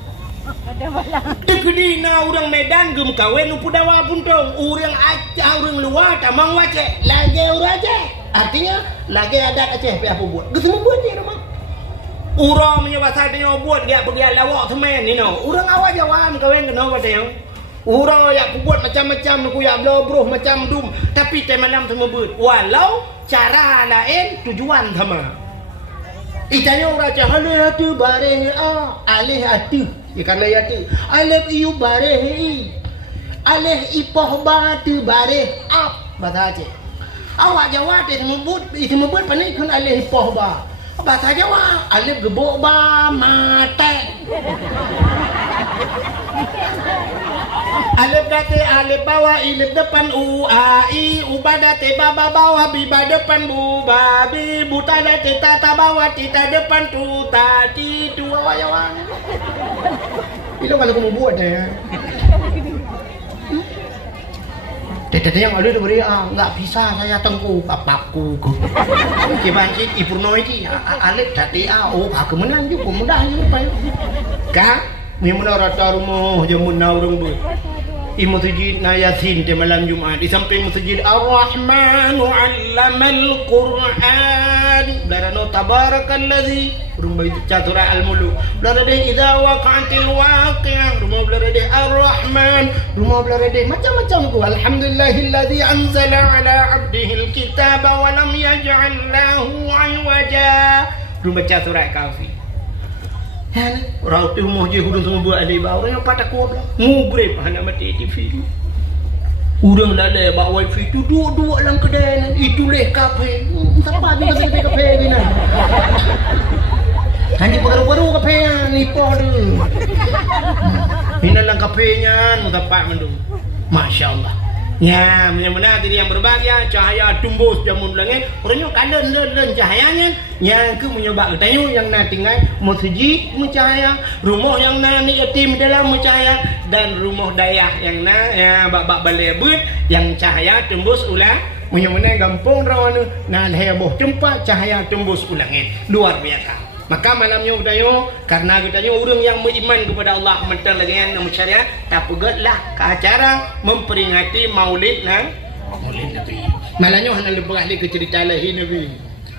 Tekedi na urang Medan gem kawen upudawa puntong. Urang Aceh, urang luar tamang wace. Lagi urang Aceh. Artinya lagi adat Aceh apa buat. Geus buat je rumah. Urang menyebasa dia buat dia pergi lawak semen ni no. Urang awak Jawa kawen kena wateng. Orang yang buat macam-macam aku yang blobroh macam dum tapi time malam semua buat walau cara lain tujuan sama. Itanya orang cakap alih hati bareh alih hati ikan lay hati alih iu bareh alih ipoh batu bareh bahasa Aceh. Awak Jawa dia semua buat panik kan alih ipoh ba. Bahasa Jawa alih gebok ba mate. Alif date alif bawah ilif depan u a i uba date baba bawah biba depan bu babi buta date tata bawah tita depan tu tadi dua wayawan. Itu kalau kamu buat ya. Tete yang ada tu beri enggak bisa saya tengku papaku. Kebancit ibu noi ki alif date oh kemenang juga mudah juga. Ka Mimuna rata rumah jamuna urang buat. Di masjid na Yasin di malam Jumaat. Di samping masjid Ar-Rahmanu 'allamal Qur'an. Darano tabarakalladzi. Rumah itu catura al-muluk. Belarade idza waqa'atil waqi'ah. Rumah belarade Ar-Rahman. Rumah belarade macam-macam ku. Alhamdulillahilladzi anzala 'ala 'abdihi al-kitaba wa lam yaj'al lahu 'iwaja. Rumah catura kafi. Orang tu rumah je hudung semua buat ada bau. Orang yang patah kuat ngugrep anak mati TV. Urang lalai bawa wifi tu dua-dua dalam kedai itu leh kafe. Siapa juga kedai kafe ni nah. Hanya baru-baru kafe ni poh tu. Ini dalam kafenya mutapak mendung. Masya-Allah. Ya, benar-benar tadi yang berbahagia cahaya tumbus jamun langit. Orangnya kalen cahayanya. Yang ke menyebab katanya yang nak tinggal masjid mencahaya, rumah yang nak ni yatim dalam mencahaya dan rumah dayah yang nak ya bab balai but yang cahaya tembus ulang. Benar-benar gampang rawan nah heboh tempat cahaya tembus ulangit. Luar biasa. Maka malamnya katanya karena katanya orang yang beriman kepada Allah mental lagi yang syariat tak pegatlah ke acara memperingati maulid Nabi. Malahnya hanya lepas ke cerita lahir Nabi.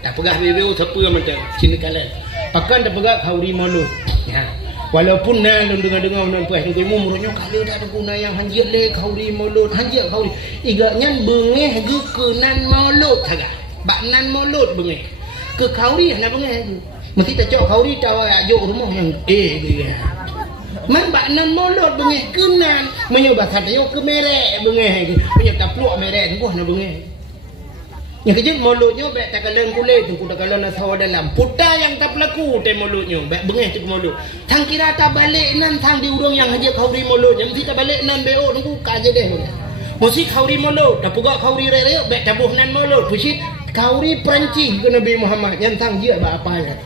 Tak pegah review siapa macam sini kalian. Pakan tak pegah kauri maulud. Ya. Walaupun nak dengar-dengar nan puas dengan umurnya kali dah ada guna yang hanjir le kauri maulud, hanjir kauri. Iganya bengeh ge kenan maulud saga. Baknan maulud bengeh. Ke kauri nak bengeh. Mesti tak cok kauri tahu ajuk rumah yang gitu. Man baknan maulud bengeh kenan menyobah katanya ke merek bengeh. Menyobah tapluk merek tunggu nak bengeh. Yang kejut mulutnya baik tak kalan kulit tu tak kalan sawa dalam putar yang tak pelaku te mulutnya baik bengeh tu mulut tang kira tak balik nan tang di urang yang haja kauri mulut yang mesti tak balik nan beo tunggu ka je deh mesti kauri mulut tak pugak kauri rere baik tabuh nan mulut pusit kauri Perancis ke Nabi Muhammad yang tang dia apa ya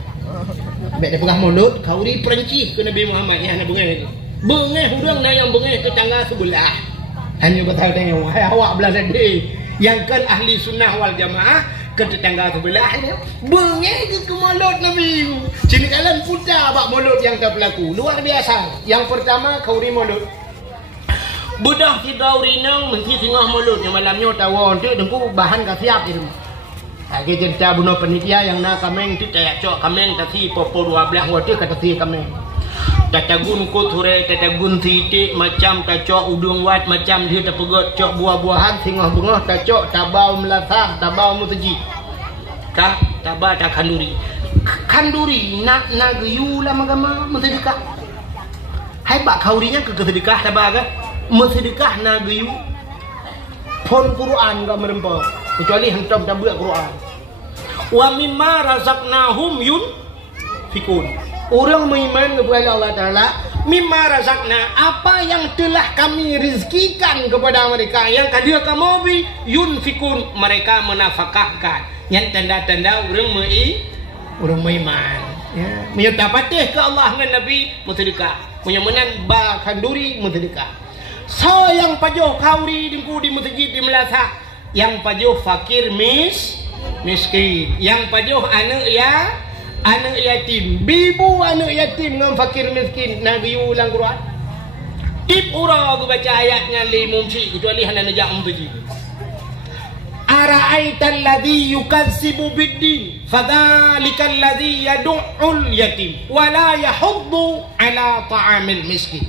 baik tak pugak mulut kauri Perancis ke Nabi Muhammad yang nak bengeh urang na yang bengeh ke tangga sebelah hanya betul tengok awak belah sedih yang kan ahli sunnah wal jamaah ke tetangga sebelah ni bengeh ke mulut Nabi sini kalian putar bak mulut yang tak berlaku luar biasa. Yang pertama kauri mulut budak si kauri nang mesti tengah mulut yang malamnya tahu tu dengku bahan ka siap itu lagi cerita bunuh penitia yang nak kameng tu tak cok kameng tasi popo 12 waktu kata si kameng tatagun koture tatagun titik macam tacok udung wat macam dia terpegot cok buah-buahan singah bengah tacok tabau melasah tabau muteji kah tabah tak kanduri nak geyu lama agama sedekah hai bak kaurinya ke sedekah tabah ke sedekah nak geyu pon Quran gak merempa kecuali hentam tabuk Quran. Wa mimma razaqnahum yunfikun. Orang beriman kepada Allah Ta'ala, mimma razaqna, apa yang telah kami rizkikan kepada mereka, yang kadia kamu yunfikun, mereka menafkahkan. Yang tanda-tanda orang beriman. Ya, menyerta patih ke Allah dengan Nabi mutadika, menyemenan ba kanduri mutadika. So yang pajoh kauri dingku di masjid di Melasa, yang pajoh fakir miskin, yang pajoh anak yatim, bibu anak yatim dengan fakir miskin. Nabi ulang Quran. Tip ura aku baca ayatnya limumsi kecuali hana najak umtuji. Ara'aital ladzi yukadzibu biddin fadzalikal ladzi yad'ul yatim wa la yahuddu ala ta'amil miskin.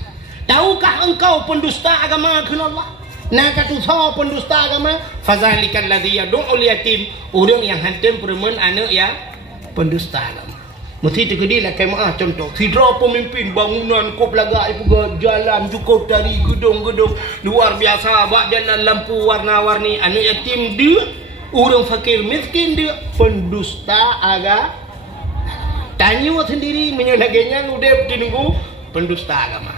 Tahukah engkau pendusta agama kepada Allah? Nak kata pendusta agama, fadzalikal ladzi yad'ul yatim, orang yang hantam peremen anak ya pendusta agama. Mesti terjadilah kemaah contoh. Sidra pemimpin bangunan kop lagai pegawai jalan cukup dari gedung-gedung luar biasa, bak jalan lampu warna-warni, anak yatim dia, orang fakir miskin dia, pendusta agama. Tanya sendiri menyalahkannya udep tinunggu pendusta agama.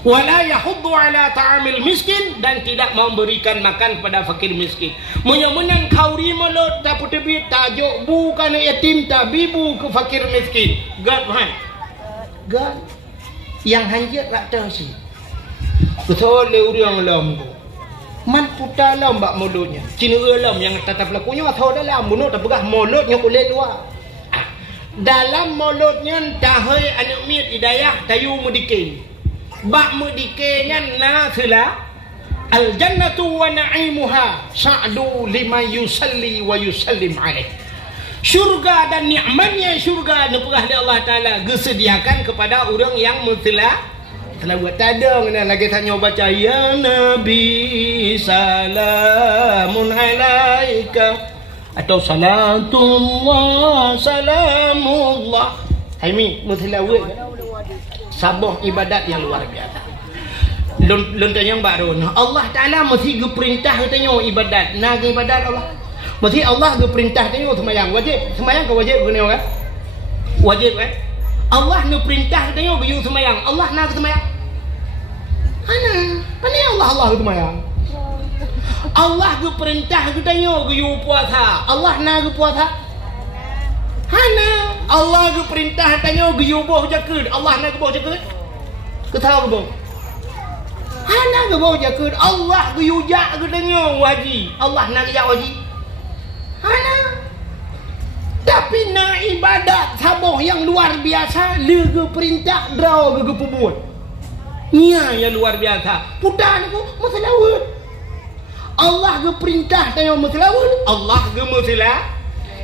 Wala yahuddu ala ta'amil miskin, dan tidak memberikan makan kepada fakir miskin. Menyemenan kauri melot tak putih tajuk bukan yatim tak bibu ke fakir miskin. God man. God yang hanjat tak tahu sih. Betul le uriang lam tu. Man puta lam bak mulutnya. Cina lam yang tatap lakunya atau dalam mulut tak pegah mulutnya boleh luar. Dalam mulutnya tahai anak miat hidayah tayu mudikin. Bak mudikenyan na sila al jannatu wa na'imuha sa'du liman yusalli wa yusallim alaih. Syurga dan nikmatnya syurga nepegah di Allah Ta'ala disediakan kepada orang yang selawat. Tadang lagi tanya baca ya Nabi salamun alaika atau salatullah salamullah. Hai mi selawat sabah ibadat yang luar biasa. Lontar yang baru. Allah Ta'ala mesti perintah katanya ibadat. Nak ibadat Allah. Mesti Allah perintah katanya semayang. Wajib. Semayang ke wajib kena kan? Wajib kan? Allah nak perintah katanya biu semayang. Allah nak semayang. Mana Allah semayang? Allah perintah katanya biu puasa. Allah nak puasa. Hana Allah ke perintah tanya ke yubuh jakut. Allah nak ke bawah jakut. Ke tahu ke bawah? Hana ke bawah jakut. Allah ke yujak ke tanya wajib. Allah nak ke wajib. Hana. Tapi nak ibadat sabuh yang luar biasa, le ke perintah draw ke pembuat. Nya yang luar biasa. Putan aku masalawat. Allah ke perintah tanya masalawat. Allah ke masalah.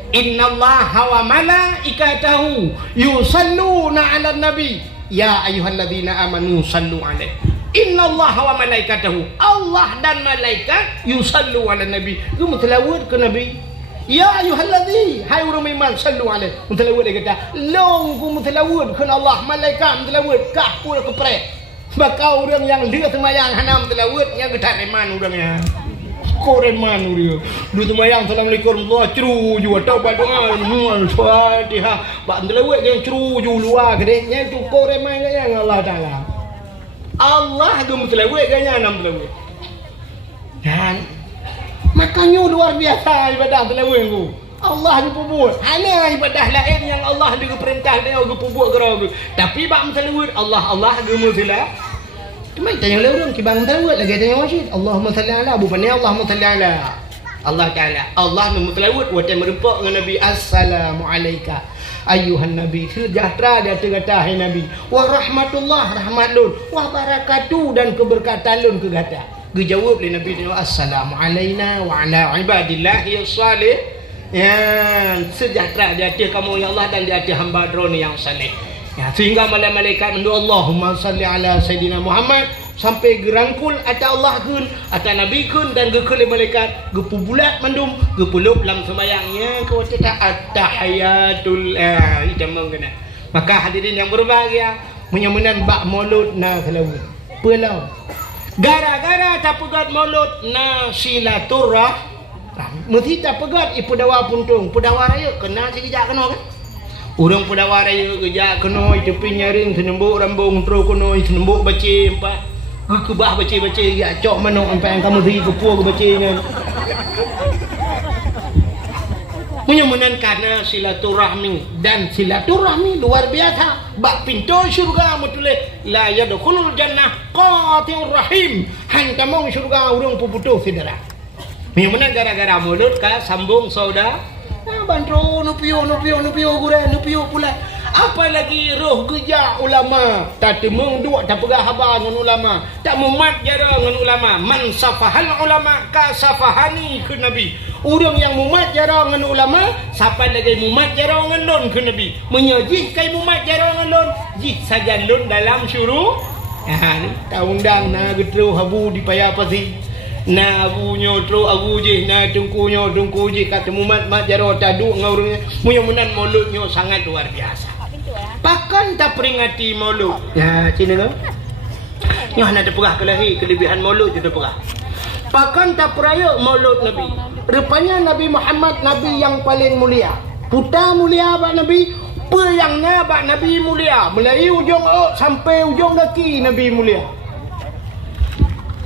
Innallaha wa malaikatahu yusalluna 'alan nabi ya ayyuhalladzina amanu sallu 'alaihi. Innallaha wa malaikatahu, Allah dan malaikat yusallu 'alan nabi. Ku mutlawat ke nabi. Ya ayyuhalladzi, hai orang iman sallu 'alaihi. Mutlawat dia kata, long ku mutlawat ke Allah, malaikat mutlawat kah pula keprek. Maka orang yang dia sembahyang hana mutlawat yang getar iman orangnya. Koreman dia. Dulu sembahyang assalamualaikum warahmatullahi ceruju atau doa nuan Fatihah. Bak ndelawet yang ceruju luar gede nya tu koreman yang Allah Taala. Allah tu mutlawet ganya nam mutlawet. Dan makanya luar biasa ibadah telawet tu. Allah ni buat. Hanya ibadah lain yang Allah dia perintah dia buat gerak. Tapi bak mutlawet Allah dia mutlawet. Cuma tanya orang kibang telawat lagi tanya masjid. Allahumma salli ala Abu Fani, Allahumma salli ala Allah Ta'ala. Allah memutlawat watan merempak dengan Nabi. Assalamu alayka ayuhan Nabi. Sejahtera dia kata hai Nabi. Wa rahmatullah rahmat lun. Wa barakatuh dan keberkatan lun ke kata. Dijawab oleh Nabi dia assalamu alayna wa ala ibadillahi salih. Ya, sejahtera di hati kamu ya Allah dan di hati hamba drone yang saleh. Ya, sehingga malaikat mendoa Allahumma salli ala Sayyidina Muhammad sampai gerangkul atau Allah kun atau Nabi kun dan gekul malaikat gepubulat mandum gepulup dalam sembahyangnya kau tidak at-tahiyatul itu mengena. Maka hadirin yang berbahagia menyemenan bak maulud na selawat. Pelau. Gara-gara tak pegat mulut na silaturah. Mesti tak pegat Pudawa puntung. Pudawa raya kena sekejap kena kan? Orang Pudawa raya kejap kena tepi nyaring senembuk rambung terus kena senembuk baca empat. Kebah baca-baca ya cok manuk sampai yang kamu segi kepua ke bacanya. Menyemunan karena silaturahmi dan silaturahmi luar biasa. Bak pintu syurga mutuleh la yadkhulul jannah qati'ur rahim. Hantamong syurga urang puputuh saudara. Menyemunan gara-gara mulut ka sambung saudara. Bandro nupio pula. Apalagi roh geja ulama tak temung dua tak pegah habar dengan ulama tak mumat jara dengan ulama man safahal ulama ka safahani ke nabi orang yang mumat jara dengan ulama siapa lagi mumat jara dengan lon ke nabi menyajih kai mumat jara dengan lon jih saja lon dalam syuruh ni tak undang na getro habu di payah pasi na abunya tro abu je na tungku je kata mumat mat jara taduk ngaurungnya muyamunan mulutnya sangat luar biasa. Pakan tak peringati maulud. Ya, Cina tu. Nyoh nak terperah kelebihan maulud je terperah. Pakan tak peraya maulud Nabi. Rupanya Nabi Muhammad Nabi yang paling mulia. Puta mulia bak Nabi, peyangnya bak Nabi mulia. Mulai ujung sampai ujung kaki Nabi mulia.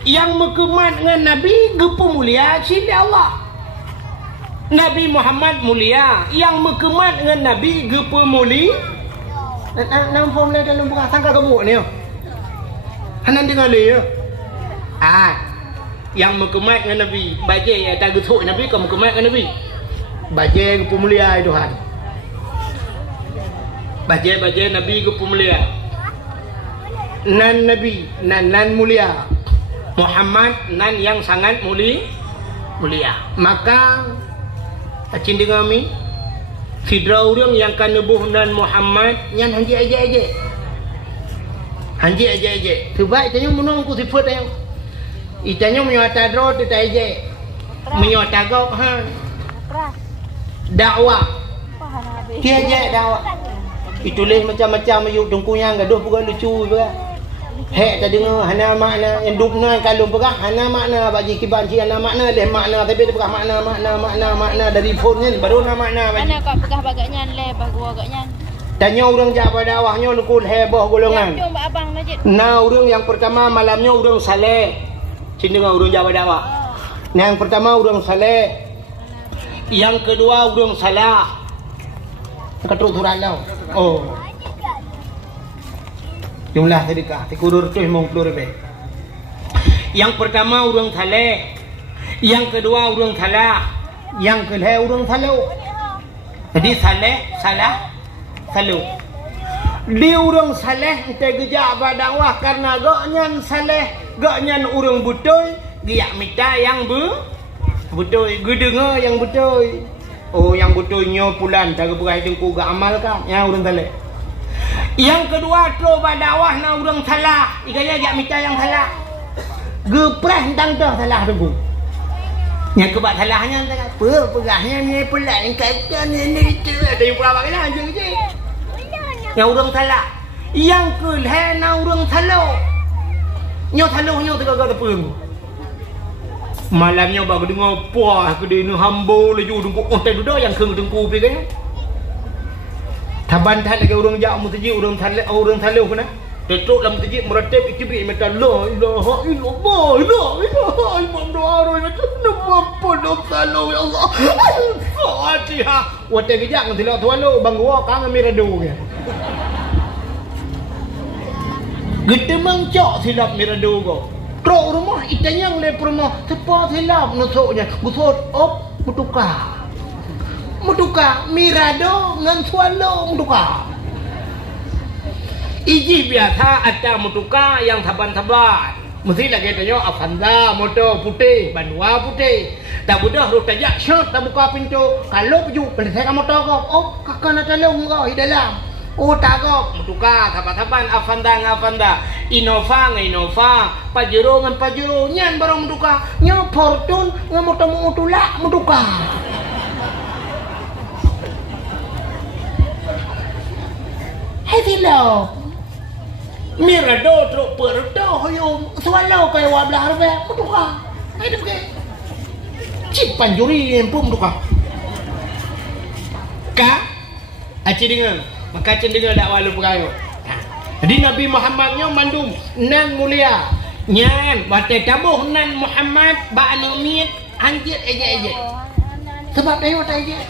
Yang mekemat dengan Nabi gepa mulia sila Allah. Nabi Muhammad mulia, yang mekemat dengan Nabi gepa mulia. Nampak mulai dalam buka sangka kabuk ni. Hanan dengar le ya. Yang mekemat dengan Nabi, baje ya tak getuk Nabi kau mekemat dengan Nabi. Baje ke pemulia Tuhan. Baje Nabi ke pemulia. Nan Nabi, nan mulia. Muhammad nan yang sangat mulia. Maka acin dengar mi sidra orang yang kan nebuh nan Muhammad nyan hanji aje. Sebab itanya menung ku sifat yang itanya menyata dro tu tak aje. Menyata gok dakwah. Dia aje dakwah. Itulah macam-macam ayuk dengkunya gaduh pun lucu juga. Hek tak dengar hana makna yang dukna kalau pegah hana makna bagi kiban ci hana makna leh makna tapi dia pegah makna dari phone ni baru nama makna bagi. Mana kau pegah bagaknya leh bagu agaknya. Tanya orang jak pada awaknya lukul heboh golongan. Jom abang Najib. Nah orang yang pertama malamnya orang saleh. Cina dengan orang jak pada awak. Yang pertama orang saleh. Yang kedua orang salah. Ketuk surat lau. Oh. Jumlah sedekah dikurur tu 50 lebih. Yang pertama orang saleh, yang kedua orang salah, yang ketiga orang salah. Jadi saleh, salah, salah. Dia orang saleh ente gejak berdakwah karena gaknyan saleh, gaknyan orang betul, dia minta yang betul, gedengar yang betul. Oh yang betulnya pulan tak berai dengku gak amalkan, ya orang saleh. Yang kedua tu dakwah na orang salah. Ikanya jak minta yang salah. Geprah tang dah salah tu. Yang kebat salahnya tak apa, pegahnya ni pula yang kata ni tu. Tengok pula bagaimana je. Yang orang salah. Yang kedua na orang salah. Nyo salah tegak tepung. Malamnya baru dengar puah ke dia hamba laju dengku ontai duda yang keng dengku pergi. Taban tak lagi orang jak mutajib orang salah kena. Tetuk dalam mutajib meratib ikibri mata la ilaha illallah imam doa ro mata apa dok salah ya Allah. Fatihah. Wate kejak ngan tilak tualo bang gua kang miradu ke. Getemang cok silap miradu go. Trok rumah itanyang le rumah tepat silap nusuknya. Gusot op mutukah. Muduka mirado ngan swallow muduka. Iji biasa ada muduka yang taban-taban. Mesti lagi tanya Avanza motor putih, Banua putih. Tak mudah rut tajak shot tak buka pintu. Kalau peju selesai motor kau. Oh kakak nak tolong kau di dalam. Oh tak kau muduka taban-taban Avanza. Innova, Pajero ngan Pajero nyan barang muduka. Nya Fortune ngan motor tulak muduka. Hello. Mirado teruk perdo hoyum. Swallow kaya wablah arbe. Putuka. Ai dep ke. Cip panjuri pum tuka. Ka aci dengar. Maka aci dengar dakwah lu perayo. Jadi Nabi Muhammadnya mandum nan mulia. Nyan bate tabuh nan Muhammad ba anu miet anjir eje. Sebab dia tak eje.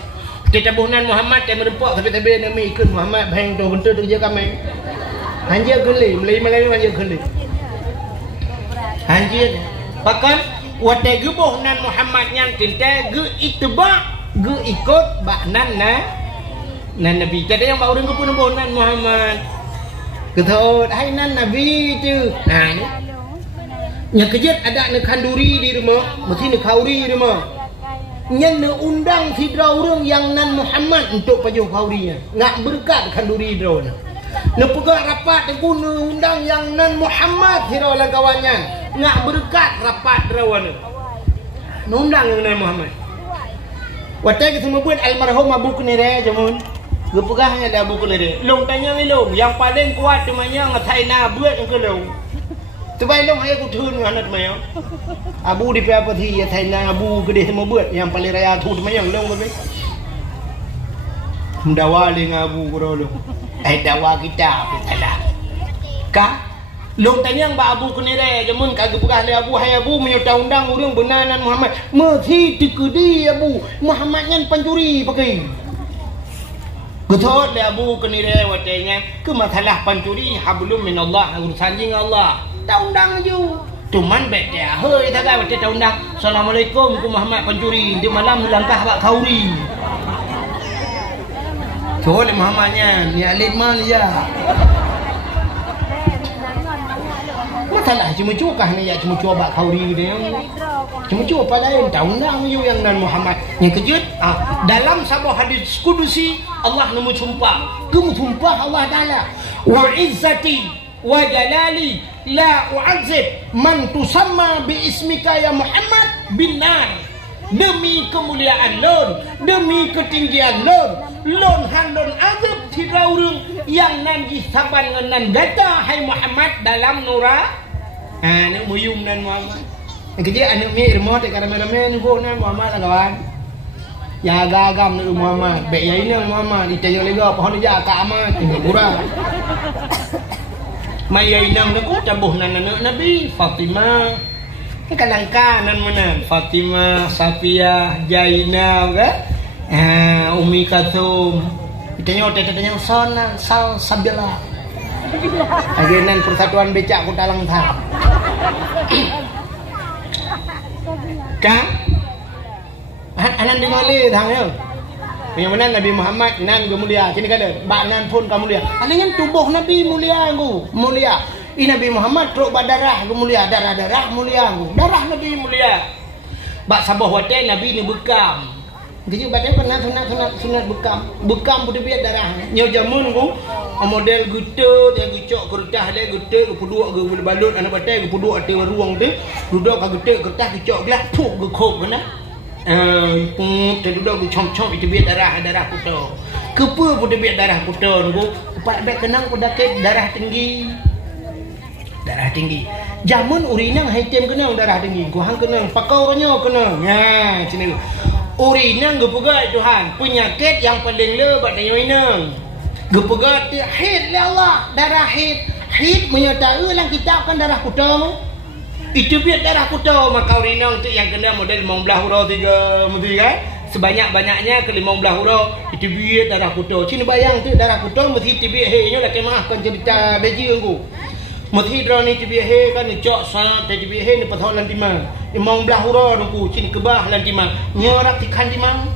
Kita tabuh nan Muhammad dia merempok tapi Nabi ikut Muhammad bang tu bentuk tu je kami. Anjir geli, Melayu anjir geli. Anjir. Bahkan wate gebuh nan Muhammad yang tinte ge itba, ge ikut ba nan Nabi. Jadi yang baru gebuh nan Muhammad. Kata hai nan Nabi tu. Nah ni. Nya kejat ada nak kanduri di rumah, mesti nak kauri di rumah. Nya nak undang sidra orang yang nan Muhammad untuk pajuh kaurinya. Nak berkat kanduri drone. Nak pegang rapat guna undang yang nan Muhammad sidra lan kawannya. Nak berkat rapat drone. Undang yang nan Muhammad. Watai ke semua buat almarhum Abu Kunire jamun. Gepegahnya dah Abu Kunire. Long tanya long, yang paling kuat cumanya ngatai na buat yang kelong. Tubai long ayah kutun anak mayo. Abu di apa thi ya thai na Abu gede semua buat yang paling raya tu cumanya long tapi. Dawa ling Abu goro long. Dawa kita salah. Ka long tanya ba Abu Kunire jamun kagak pegah le Abu hai Abu menyuta undang urang benanan Muhammad. Mesti dikedi Abu Muhammad ngan pancuri pakai. Betul le Abu Kunire watenya ke masalah pancuri hablum minallah urusan jing Allah. Tak undang ju. Cuman bet dia. Hei tak ada tak undang. Assalamualaikum ku Muhammad pencuri. Di malam langkah bak kauri. Toleh Muhammadnya ni alim man ya. Masalah cuma cukah ni ya cuma cuba bak kauri dia. Cuma cuba lain tak undang ju yang nan Muhammad. Yang kejut dalam sebuah hadis kudusi Allah nemu sumpah. Kamu sumpah Allah Taala. Wa izzati wa jalali la u'azzib man tusamma bi ismika ya Muhammad binar. Demi kemuliaan lon, demi ketinggian lon handon azab tidak urang yang nan disaban nan gata hai Muhammad dalam nura. Nak muyum nan Muhammad. Kerja anak mi remote karena go nan Muhammad kawan. Ya gagam nan Muhammad, baik ya ini Muhammad ditanya lega pohon dia ka amat murah. Maya inang nak tabuh nan anak Nabi Fatimah. Kalangka nan mana? Fatimah, Safiyah, Jainab ke? Umi Kathum. Ditanya sonan sal sabila. Agenan persatuan becak Kota Langtang. Kang? Anan dingoli thang yo. Yang mana Nabi Muhammad nan mulia. Kini kata, bak nan pun kamu mulia. Anan tubuh Nabi mulia aku, mulia. Ini Nabi Muhammad teruk darah mulia, darah mulia aku. Darah Nabi mulia. Bak sabah watai Nabi ni bekam. Jadi badan pernah sunat bekam bude biar darah. Nyo jamun ku model gutte dia gucok kertas dia gutte ku puduk ku balut anak batai ku puduk ati ruang tu. Duduk ka gutte kertas gucok gelas puk ku khop kana. Duduk ku com-com itu biar darah puto. Kepa bude biar darah puto ku. Pak baik kenang ku dakit darah tinggi. Darah tinggi. Jamun urinang haitem kenang darah tinggi. Ku hang kenang pakau ronyo kenang. Ya, sini. Urinang gepegat Tuhan. Penyakit yang paling lebat dan yoinang. Gepegat haid lah Allah. Darah haid. Haid menyertai lang kita akan darah kutau. Itu biar darah kutau. Maka urinang tu yang kena model 15 huruf 3 menteri kan. Sebanyak-banyaknya ke 15 huruf. Itu biar darah kutau. Cina bayang tu darah kutau. Mesti tibiak haidnya lah kemaafkan cerita beji aku. Mesti drone ni biar he kan ni cok sangat tapi biar he ni patah lan timang. Imong belah hurau nunggu cini kebah lan timang. Nyorak tikan timang.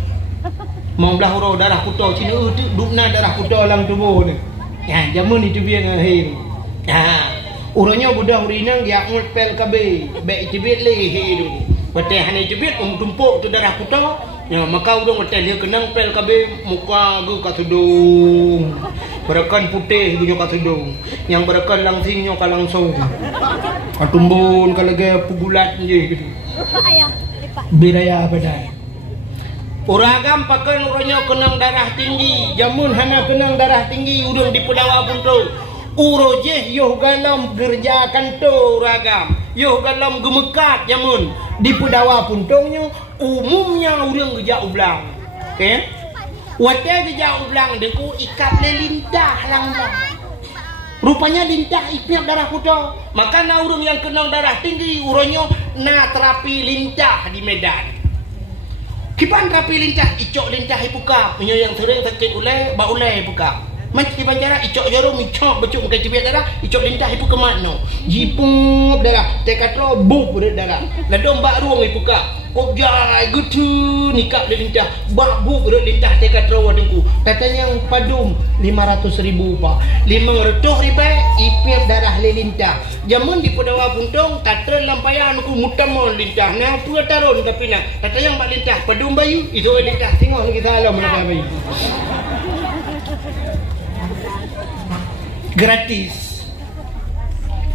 Mong belah hurau darah kutau cini tu dukna darah kutau dalam tubuh ni. Ya jamun itu biar ngah he. Ya urangnya budak urinang dia ngulpel kabe. Baik cibit le he tu. Betul hani cibit tumpuk tu darah kutau. Ya maka urang betul dia kenang pel kabe muka gu katudung. Berakan putih punya kat hidung. Yang berakan langsing nyo ka langsung. Katumbun ka lagi pugulat je gitu. Biraya badai. Uragam pakan uranyo kenang darah tinggi. Jamun hana kenang darah tinggi udang di pedawa pun tu. Urojeh yoh galam gerja kantor ragam. Yoh galam gemekat jamun. Di Pudawa puntongnya umumnya orang geja ublang. Okey. Watai geja ublang deku ikat le lintah lang-lang. Rupanya lintah ipiap darah puto. Maka na urang yang kena darah tinggi uronyo na terapi lintah di Medan. Kipan terapi lintah, icok lintah ipuka. Menyo yang sering sakit ulai, ba ulai ipuka. Macam banjara icok jarum icok becuk muka tibet darah, icok lintah ipu ke makno. Jipup darah, tekatro bup darah. Ladom bak ruang ipuka. Kop jai gutu nikap de lintah, bak bup lintah tekatro wadengku. Katanya yang padum 500,000 pak. 500 ribai ipir darah le lintah. Jamun di Pudawa Puntong tatra lampayan ku mutamon lintah. Nah pura tarun tapi nak. Kata yang bak lintah padum bayu itu lintah tengok lagi salam nak bayu. Gratis.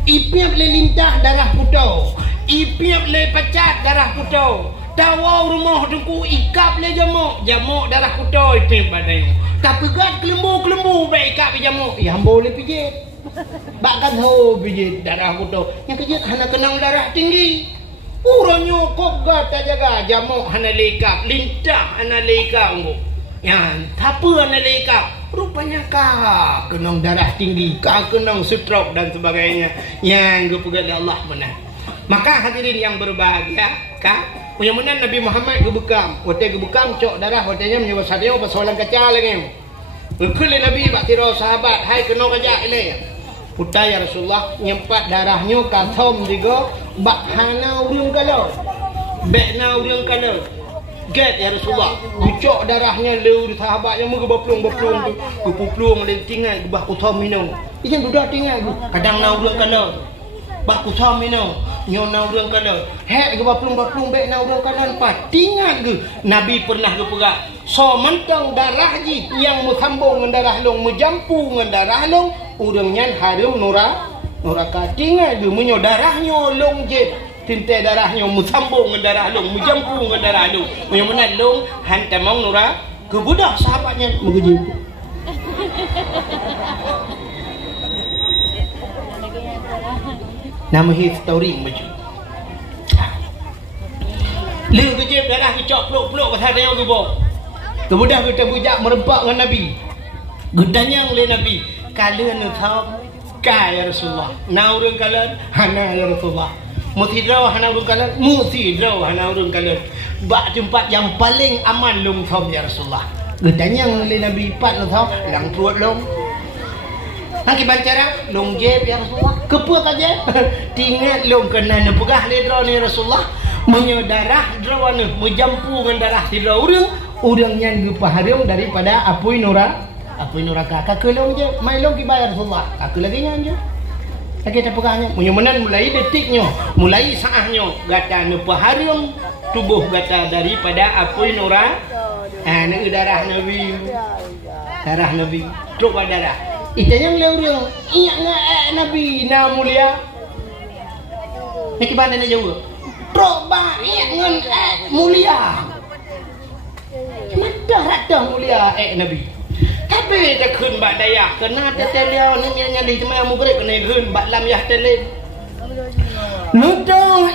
Ipiap le lintah darah putau. Ipiap le pacat darah putau. Tawau rumah dengku ikap le jamuk. Jamuk darah putau ipiap badai. Tapi gat kelembu baik ikap jamuk. Ya boleh pijit. Bakkan ho pijit darah putau. Yang kejut hana kenang darah tinggi. Uranyo kok gat jaga jamuk hana lekap. Lintah hana lekap engko. Yang apa hana lekap? Rupanya kah kenang darah tinggi, kah kenang stroke dan sebagainya. Yang gepegat Allah benar. Maka hadirin yang berbahagia, kah mudah-mudahan Nabi Muhammad gebekam. Hotel gebekam cok darah hotelnya menyebut sadio persoalan kaca lagi. Lekul Nabi baktiro sahabat, hai kena kajak ini. Putai ya Rasulullah nyempat darahnya kathom juga bak hana urang kalau. Bekna urang kalau. Get ya Rasulullah. Ucok darahnya leu sahabat yang muka baplung-baplung tu. Kupuplung le tinggal gebah kuthom minum. Ijan dudah tinggal kadang na urang kana. Bak kuthom minum. Nyo na urang kana. Hek gebah baplung-baplung bek na urang kana pat. Tinggal ke Nabi pernah ke perak. So mentang darah ji yang musambung dengan darah long menjampu dengan darah long urang nyan harum noraka tinggal ke menyo darahnya long je. Tintai darahnya musambung dengan darah long, menjampu dengan darah long. Menyamana long hantamang nura kebudak sahabatnya menguji. Nama his story baju. Lu kejip darah kicok peluk-peluk pasal dia gebok. Kebudak kita bujak merempak dengan Nabi. Gudanya oleh Nabi. Kalian tahu kaya Rasulullah. Na urang kalian hana ya Rasulullah. Musidraw hana urung kalan, musidraw hana urung kalan. Bak tempat yang paling aman long thom ya Rasulullah. Gedanya oleh Nabi pat long thom, lang perut long. Hang bancara long jeb ya Rasulullah. Kepuak aja. Tinggal long kena nepegah le draw ni Rasulullah. Menyedarah draw ni menjampu dengan darah sidra urang. Urang yang gepaharum daripada apui noraka. Kakelong je, mai long kibayar Rasulullah. Kakek lagi nyanjo. Kita pegahnya, mudah-mudahan mulai detiknya, mulai saahnya, gata nepaharum tubuh gata daripada apui nora, darah Nabi, truk darah. Itu yang leu iya Nabi na mulia. Niki banda na jauh. Truk ba iya ngan mulia. Mata rata mulia Nabi. Tapi dah kun bak daya kena teteliau ni nyali cuma yang mubrek kena kun bak lam yah telin nutuh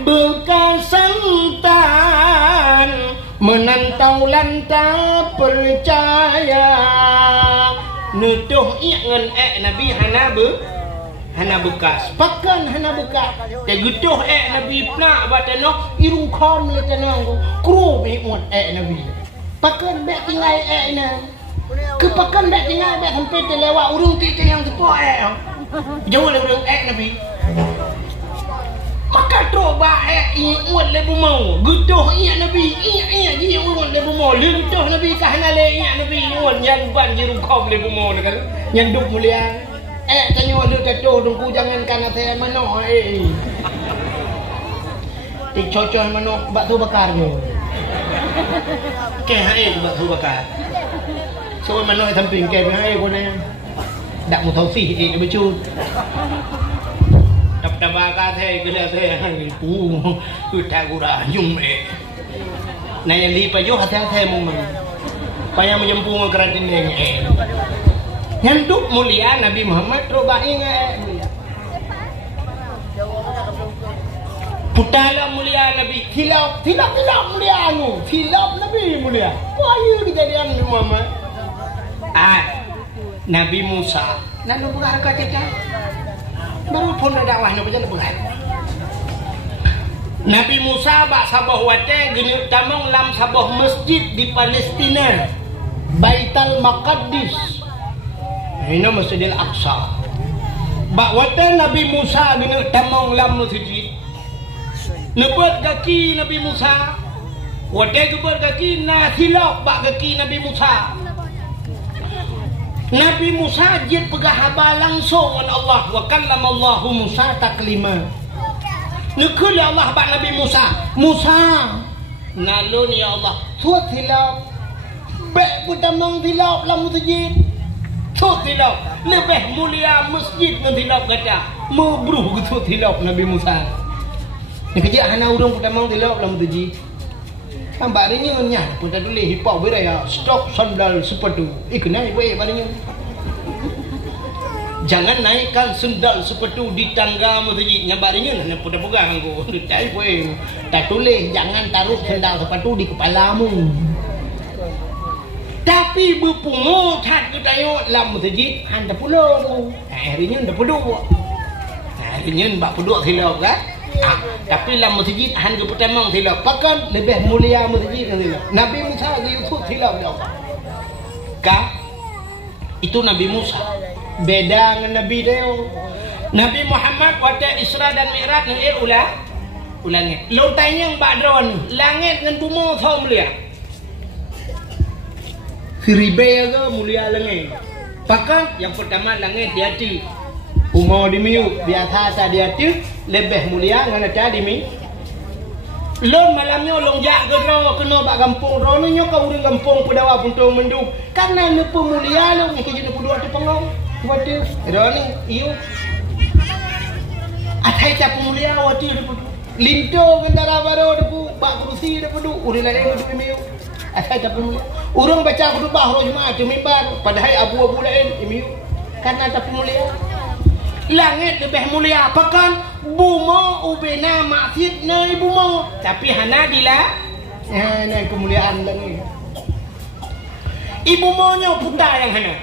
bukan santan menantau lantau percaya nutuh ngan Nabi hana bekas pakan hana bekas te gutuh Nabi nak batano irung khom le tanang kru bi mot Nabi pakan bek tinggal na. Kepakan bek tinggal bek sampai terlewat urung ti yang sepuh jauh le urung Nabi. Pakai troba iut le bumau. Gudoh Nabi. Iya dia urut le bumau. Le gudoh Nabi kah na le Nabi urut yang ban jirung khom le bumau kan. Yang duk mulia. Tanyo le katoh dungku jangan kana saya mano Ti cocok mano batu bakar ni. Kaya hai tu bakso bakar. So mana samping kaya hai pun ni. Dak mu thau si ni becu. Tap bakar the gila the pu tu tagura nyum Na yang li pa yo hatang the mong. Paya menyempu ngkratin ni Nyanduk mulia Nabi Muhammad terubah ingat mulia. Putala mulia Nabi tilap mulia anu. Tilap Nabi mulia. Wah, iya kejadian Nabi Muhammad. Nabi Musa. Nanu bukan kata baru pun ada dakwah Nabi jangan bukan. Nabi Musa bak sabah wate geni tamong lam sabah masjid di Palestina. Baitul Maqdis. Ini Masjidil Aqsa. Bak wate Nabi Musa geni tamong lam masjid. Nebut kaki Nabi Musa. Wate gebut kaki na silap bak kaki Nabi Musa. Nabi Musa jid pegah haba langsung dengan Allah. Wa kallamallahu Musa taklima. Nekul ya Allah bak Nabi Musa. Musa, nalun ya Allah. Tuat hilap. Bek putamang hilap lah masjid. Tuat hilap. Lebih mulia masjid dengan hilap kata. Mebruh ke tuat hilap Nabi Musa. Ni kejap hana urang putamang hilap lah masjid. Tambah dia nyanya, putar tulis hipau beraya. Stok sandal sepatu. Kenal baik badannya. Jangan naikkan sandal sepatu di tangga masjid. Nyabarinya nak putar pegang aku. Tak boleh. Tak tulis jangan taruh sandal sepatu di kepalamu. Tapi berpungut hat ke tayuk dalam masjid handa pulau. Akhirnya ndak peduk. Akhirnya mbak peduk hilap kan? Tapi dalam masjid hanya pertama hilap. Pakan lebih mulia masjid hilap. Nabi Musa diutus hilap ya Allah. Kah? Itu Nabi Musa. Beda dengan Nabi dia. Nabi Muhammad waktu Isra dan Mi'raj ni ulangnya. Lontainya yang badron, langit dengan bumi tahu mulia. Seribe ke mulia langit. Pakan yang pertama langit di hati. Umur di miu biasa tak di hati lebih mulia dengan ada di mi. Lon malamnya long jak ke ro kena bak kampung ro ni nyo ka urang kampung Pudawa puntung mendung. Karena ne pemulia lo ni kerja pudua tu pengau. Buat dia ro ni iyo. Atai ta pemulia wati de pudu. Linto gendara baro de pu bak kursi de pudu urang lain de miu. Atai ta pemulia. Urang baca khutbah ro Jumaat di mimbar padahal abu-abu lain miu. Karena ta pemulia. Langit lebih mulia. Pakan buma ubena maksud nai buma. Tapi hana dila. Nai kemuliaan lagi. Ibu maunya putar yang hana.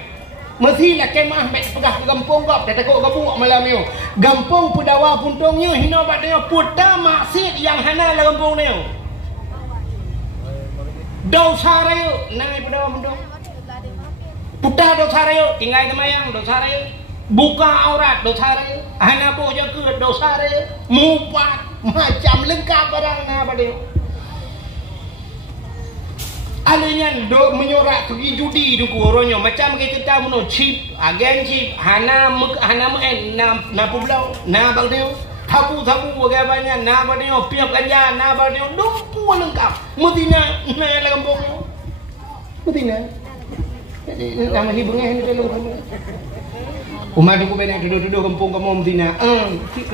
Mesti nak kemah mek pegah ke kampung kau. Tak takut kau buat malam ni. Kampung Pudawa puntungnya hina batnya putar maksud yang hana lah kampung ni. Dosa raya nai Pudawa puntung. Putar dosa raya tinggal kemayang dosa raya. Buka aurat dosa raya. Hana boh jaga dosa raya. Mupat macam lengkap barang na pada. Alanya do menyorak pergi judi tu orangnya macam kita muno chip, agen chip, hana na pulau, na bagdeo. Tabu bagaimana na bagdeo piap ganja na bagdeo dumpu lengkap. Mutina na la kampung. Mutina. Jadi nama hibungnya ni dalam kampung. Umat aku benar duduk kampung kamu Medina.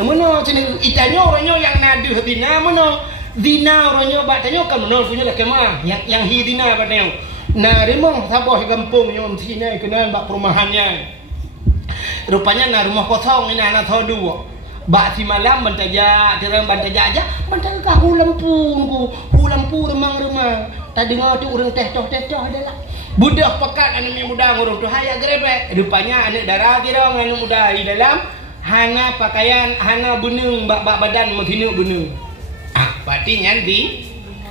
Mana sini itanya orangnya yang nadu Medina mana? Dina orangnya batanya kan mana punya lah kemah yang hi dina batanya. Nah remong sabah kampung yang Medina kenal bak perumahannya. Rupanya na rumah kosong ini anak tahu dua. Bak si malam bantaja, terang bantaja aja, bantaja kah lampu remang. Tadi dengar tu orang teh adalah. Budak pekat anak muda orang tu haya grebek. Rupanya anak darah kira anak muda di dalam hana pakaian hana benung bak badan menghina benung. Berarti nyanti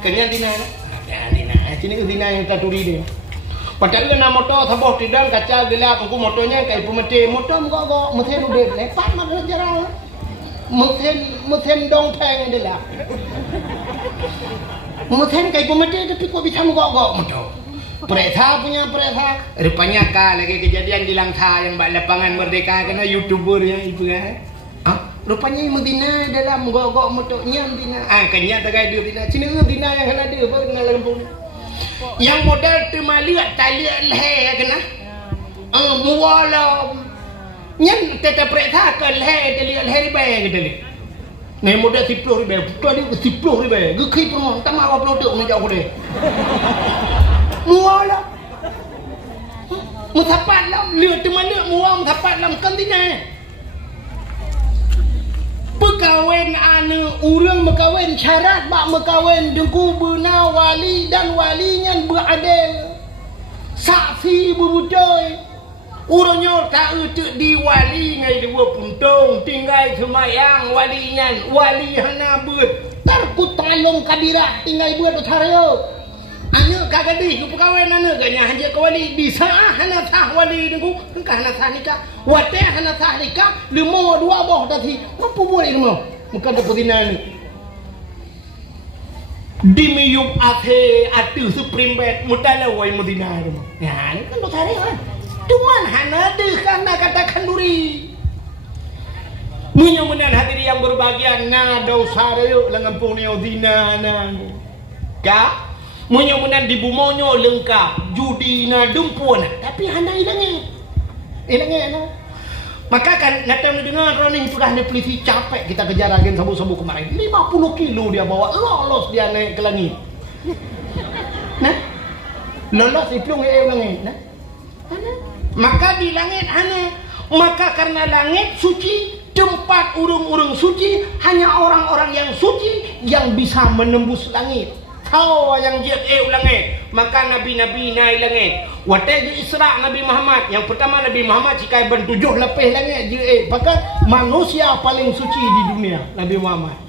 kenyan dina. Dina. Sini dina yang taturi dia. Padahal kena motor sabah tidak kaca gelap aku motornya kayak pemeti motor gok mesin udah lepas mana jarang. Mesin dongpeng dia lah. Mesin kayak pemeti tapi kok bisa gok motor. Pereta punya pereta. Rupanya lagi kejadian di Langsa yang bak lapangan Merdeka kena YouTuber yang itu kan. Rupanya Medina dalam gok motornya Medina. Kanya tak ada Medina. Cina Medina yang kena ada apa kena lembung. Yang modal termaliat taliat leher kena. Muala. Yang tetap pereta ke leher taliat leher bayar kita ni. Ni modal 10 ribu. Betul ni 10 ribu. Gekhi pun tak mahu pelodok ni jauh dia. Muala. Mutapat lam leu temana muang tapat lam kantina. Pekawin anu urang mekawin syarat bak mekawin dengku beuna wali dan walinya beradil. Saksi berbutoy. Urangnya tak utuk di wali ngai dua puntung tinggal semayang walinya wali hana beut. Tarku talong kadirah tinggal beut utarayo. Anu kagadi ku pekawin anu ganya hanje ka wali di saah hana sah wali dengku engkah hana sah nikah wate hana sah nikah lemo dua boh tadi mampu boleh lemo muka dapurina ni dimiyup ate atu supreme bed mutala wai mudina lemo ya ni kan dotare kan cuman hana deh kana katakan duri munya-munya hadirin yang berbahagia na dosa reu langampung ni odina na ka munya-munya di bumonyo lengkap judi na dumpuan tapi hana ilangnya na maka kan natam dengar running sudah ni polisi capek kita kejar agen sabu-sabu kemarin 50 kilo dia bawa lolos dia naik ke langit nah lolos itu langit nah maka di langit hana maka karena langit suci tempat urung-urung suci hanya orang-orang yang suci yang bisa menembus langit. Kau yang jiat langit, maka nabi-nabi naik langit. Waktu Isra Nabi Muhammad, yang pertama Nabi Muhammad cikai ban 7 lepih langit jiat. Maka manusia paling suci di dunia Nabi Muhammad.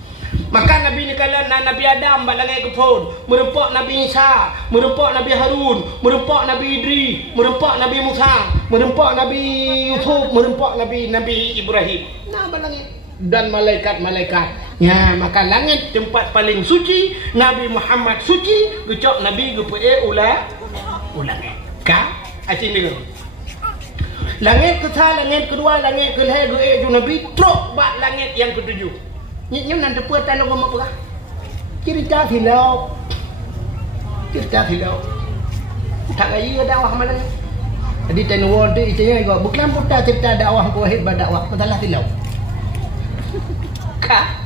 Maka Nabi ni kala Nabi Adam bak langit ke pun, merempak Nabi Isa, merempak Nabi Harun, merempak Nabi Idris, merempak Nabi Musa, merempak Nabi Yusuf, merempak Nabi Ibrahim. Nah bak langit dan malaikat-malaikat. Ya, maka langit tempat paling suci, Nabi Muhammad suci, gecok Nabi gepe langit. Ka? Acing dulu. Langit ketiga, langit kedua, langit ketiga ge Nabi truk bak langit yang ketujuh. Nyem nan teput tan ngomong apa? Cerita hilau. Tak lagi dakwah malam. Jadi tenwon tu itanya juga bukan putar cerita dakwah ko hebat dakwah, masalah hilau. Ka?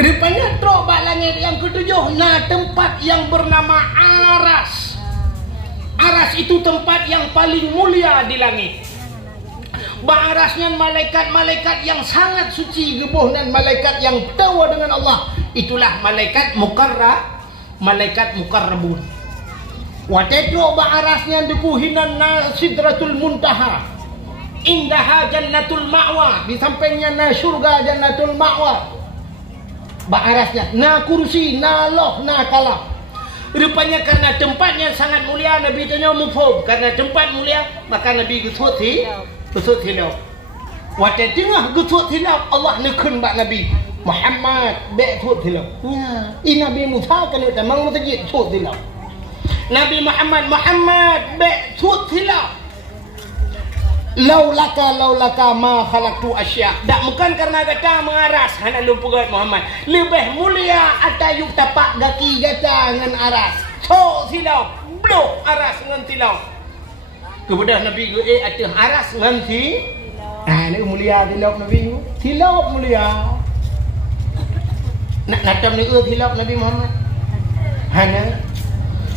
Rupanya truk bak langit yang ketujuh, nah tempat yang bernama Aras. Aras itu tempat yang paling mulia di langit. Bak Arasnya malaikat-malaikat yang sangat suci gebuh dan malaikat yang tawa dengan Allah. Itulah malaikat mukarrabun. Waktu truk bak Arasnya dibuhinan Sidratul Muntaha. Indaha Jannatul Ma'wa, di sampingnya na syurga Jannatul Ma'wa. Bak Arasnya na kursi, na loh, na kalam. Rupanya karena tempatnya sangat mulia, Nabi tanya mufhum. Karena tempat mulia, maka Nabi gesut hilau. Waktu tengah gesut hilau, Allah nekun bak Nabi Muhammad bek gesut hilau. Ya, ini Nabi Musa kan memang masjid gesut hilau. Nabi Muhammad bek gesut hilau. Laulaka ma khalaqtu asya. Tak bukan karena kata mengaras hana lupa Muhammad. Lebih mulia atayuk tapak gaki gata dengan aras. So silau, blok aras dengan tilau. Kemudian Nabi atah aras dengan ni mulia tilau Nabi. Tilau mulia. Nak natam ni tilau Nabi Muhammad. Hana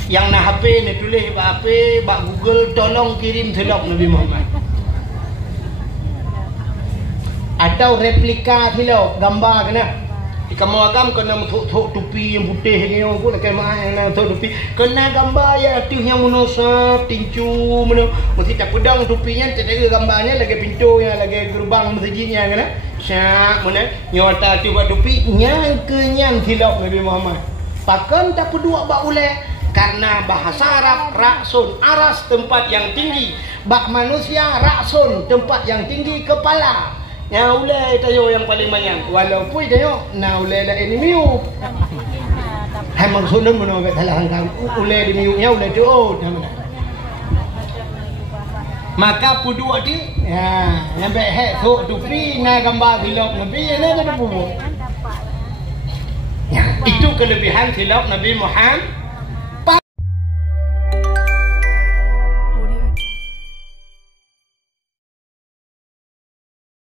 yang nak HP ni tulis bak HP, bak Google tolong kirim tilau Nabi Muhammad. Atau replika hilau gambar kena kamu agam kena thok tupi yang putih ni aku nak kena thok tupi kena gambar ya artis yang manusia tincu mana mesti tak pedang tupinya tak ada gambarnya lagi pintu yang lagi gerbang masjidnya kena syak mana nyata tu buat tupi nyang kenyang hilau Nabi Muhammad pakan tak pedua bak uleh karena bahasa Arab raksun aras tempat yang tinggi bak manusia raksun tempat yang tinggi kepala. Ya ulai tayo yang paling banyak. Walaupun tayo na ulai la ini miu. Hai maksudnya mana kat dalam kan ulai di miu nya ulai tu maka pudua di ya nyampe hek tu tupi na gambar hilap Nabi ana ada bubu. Ya, itu kelebihan hilap Nabi Muhammad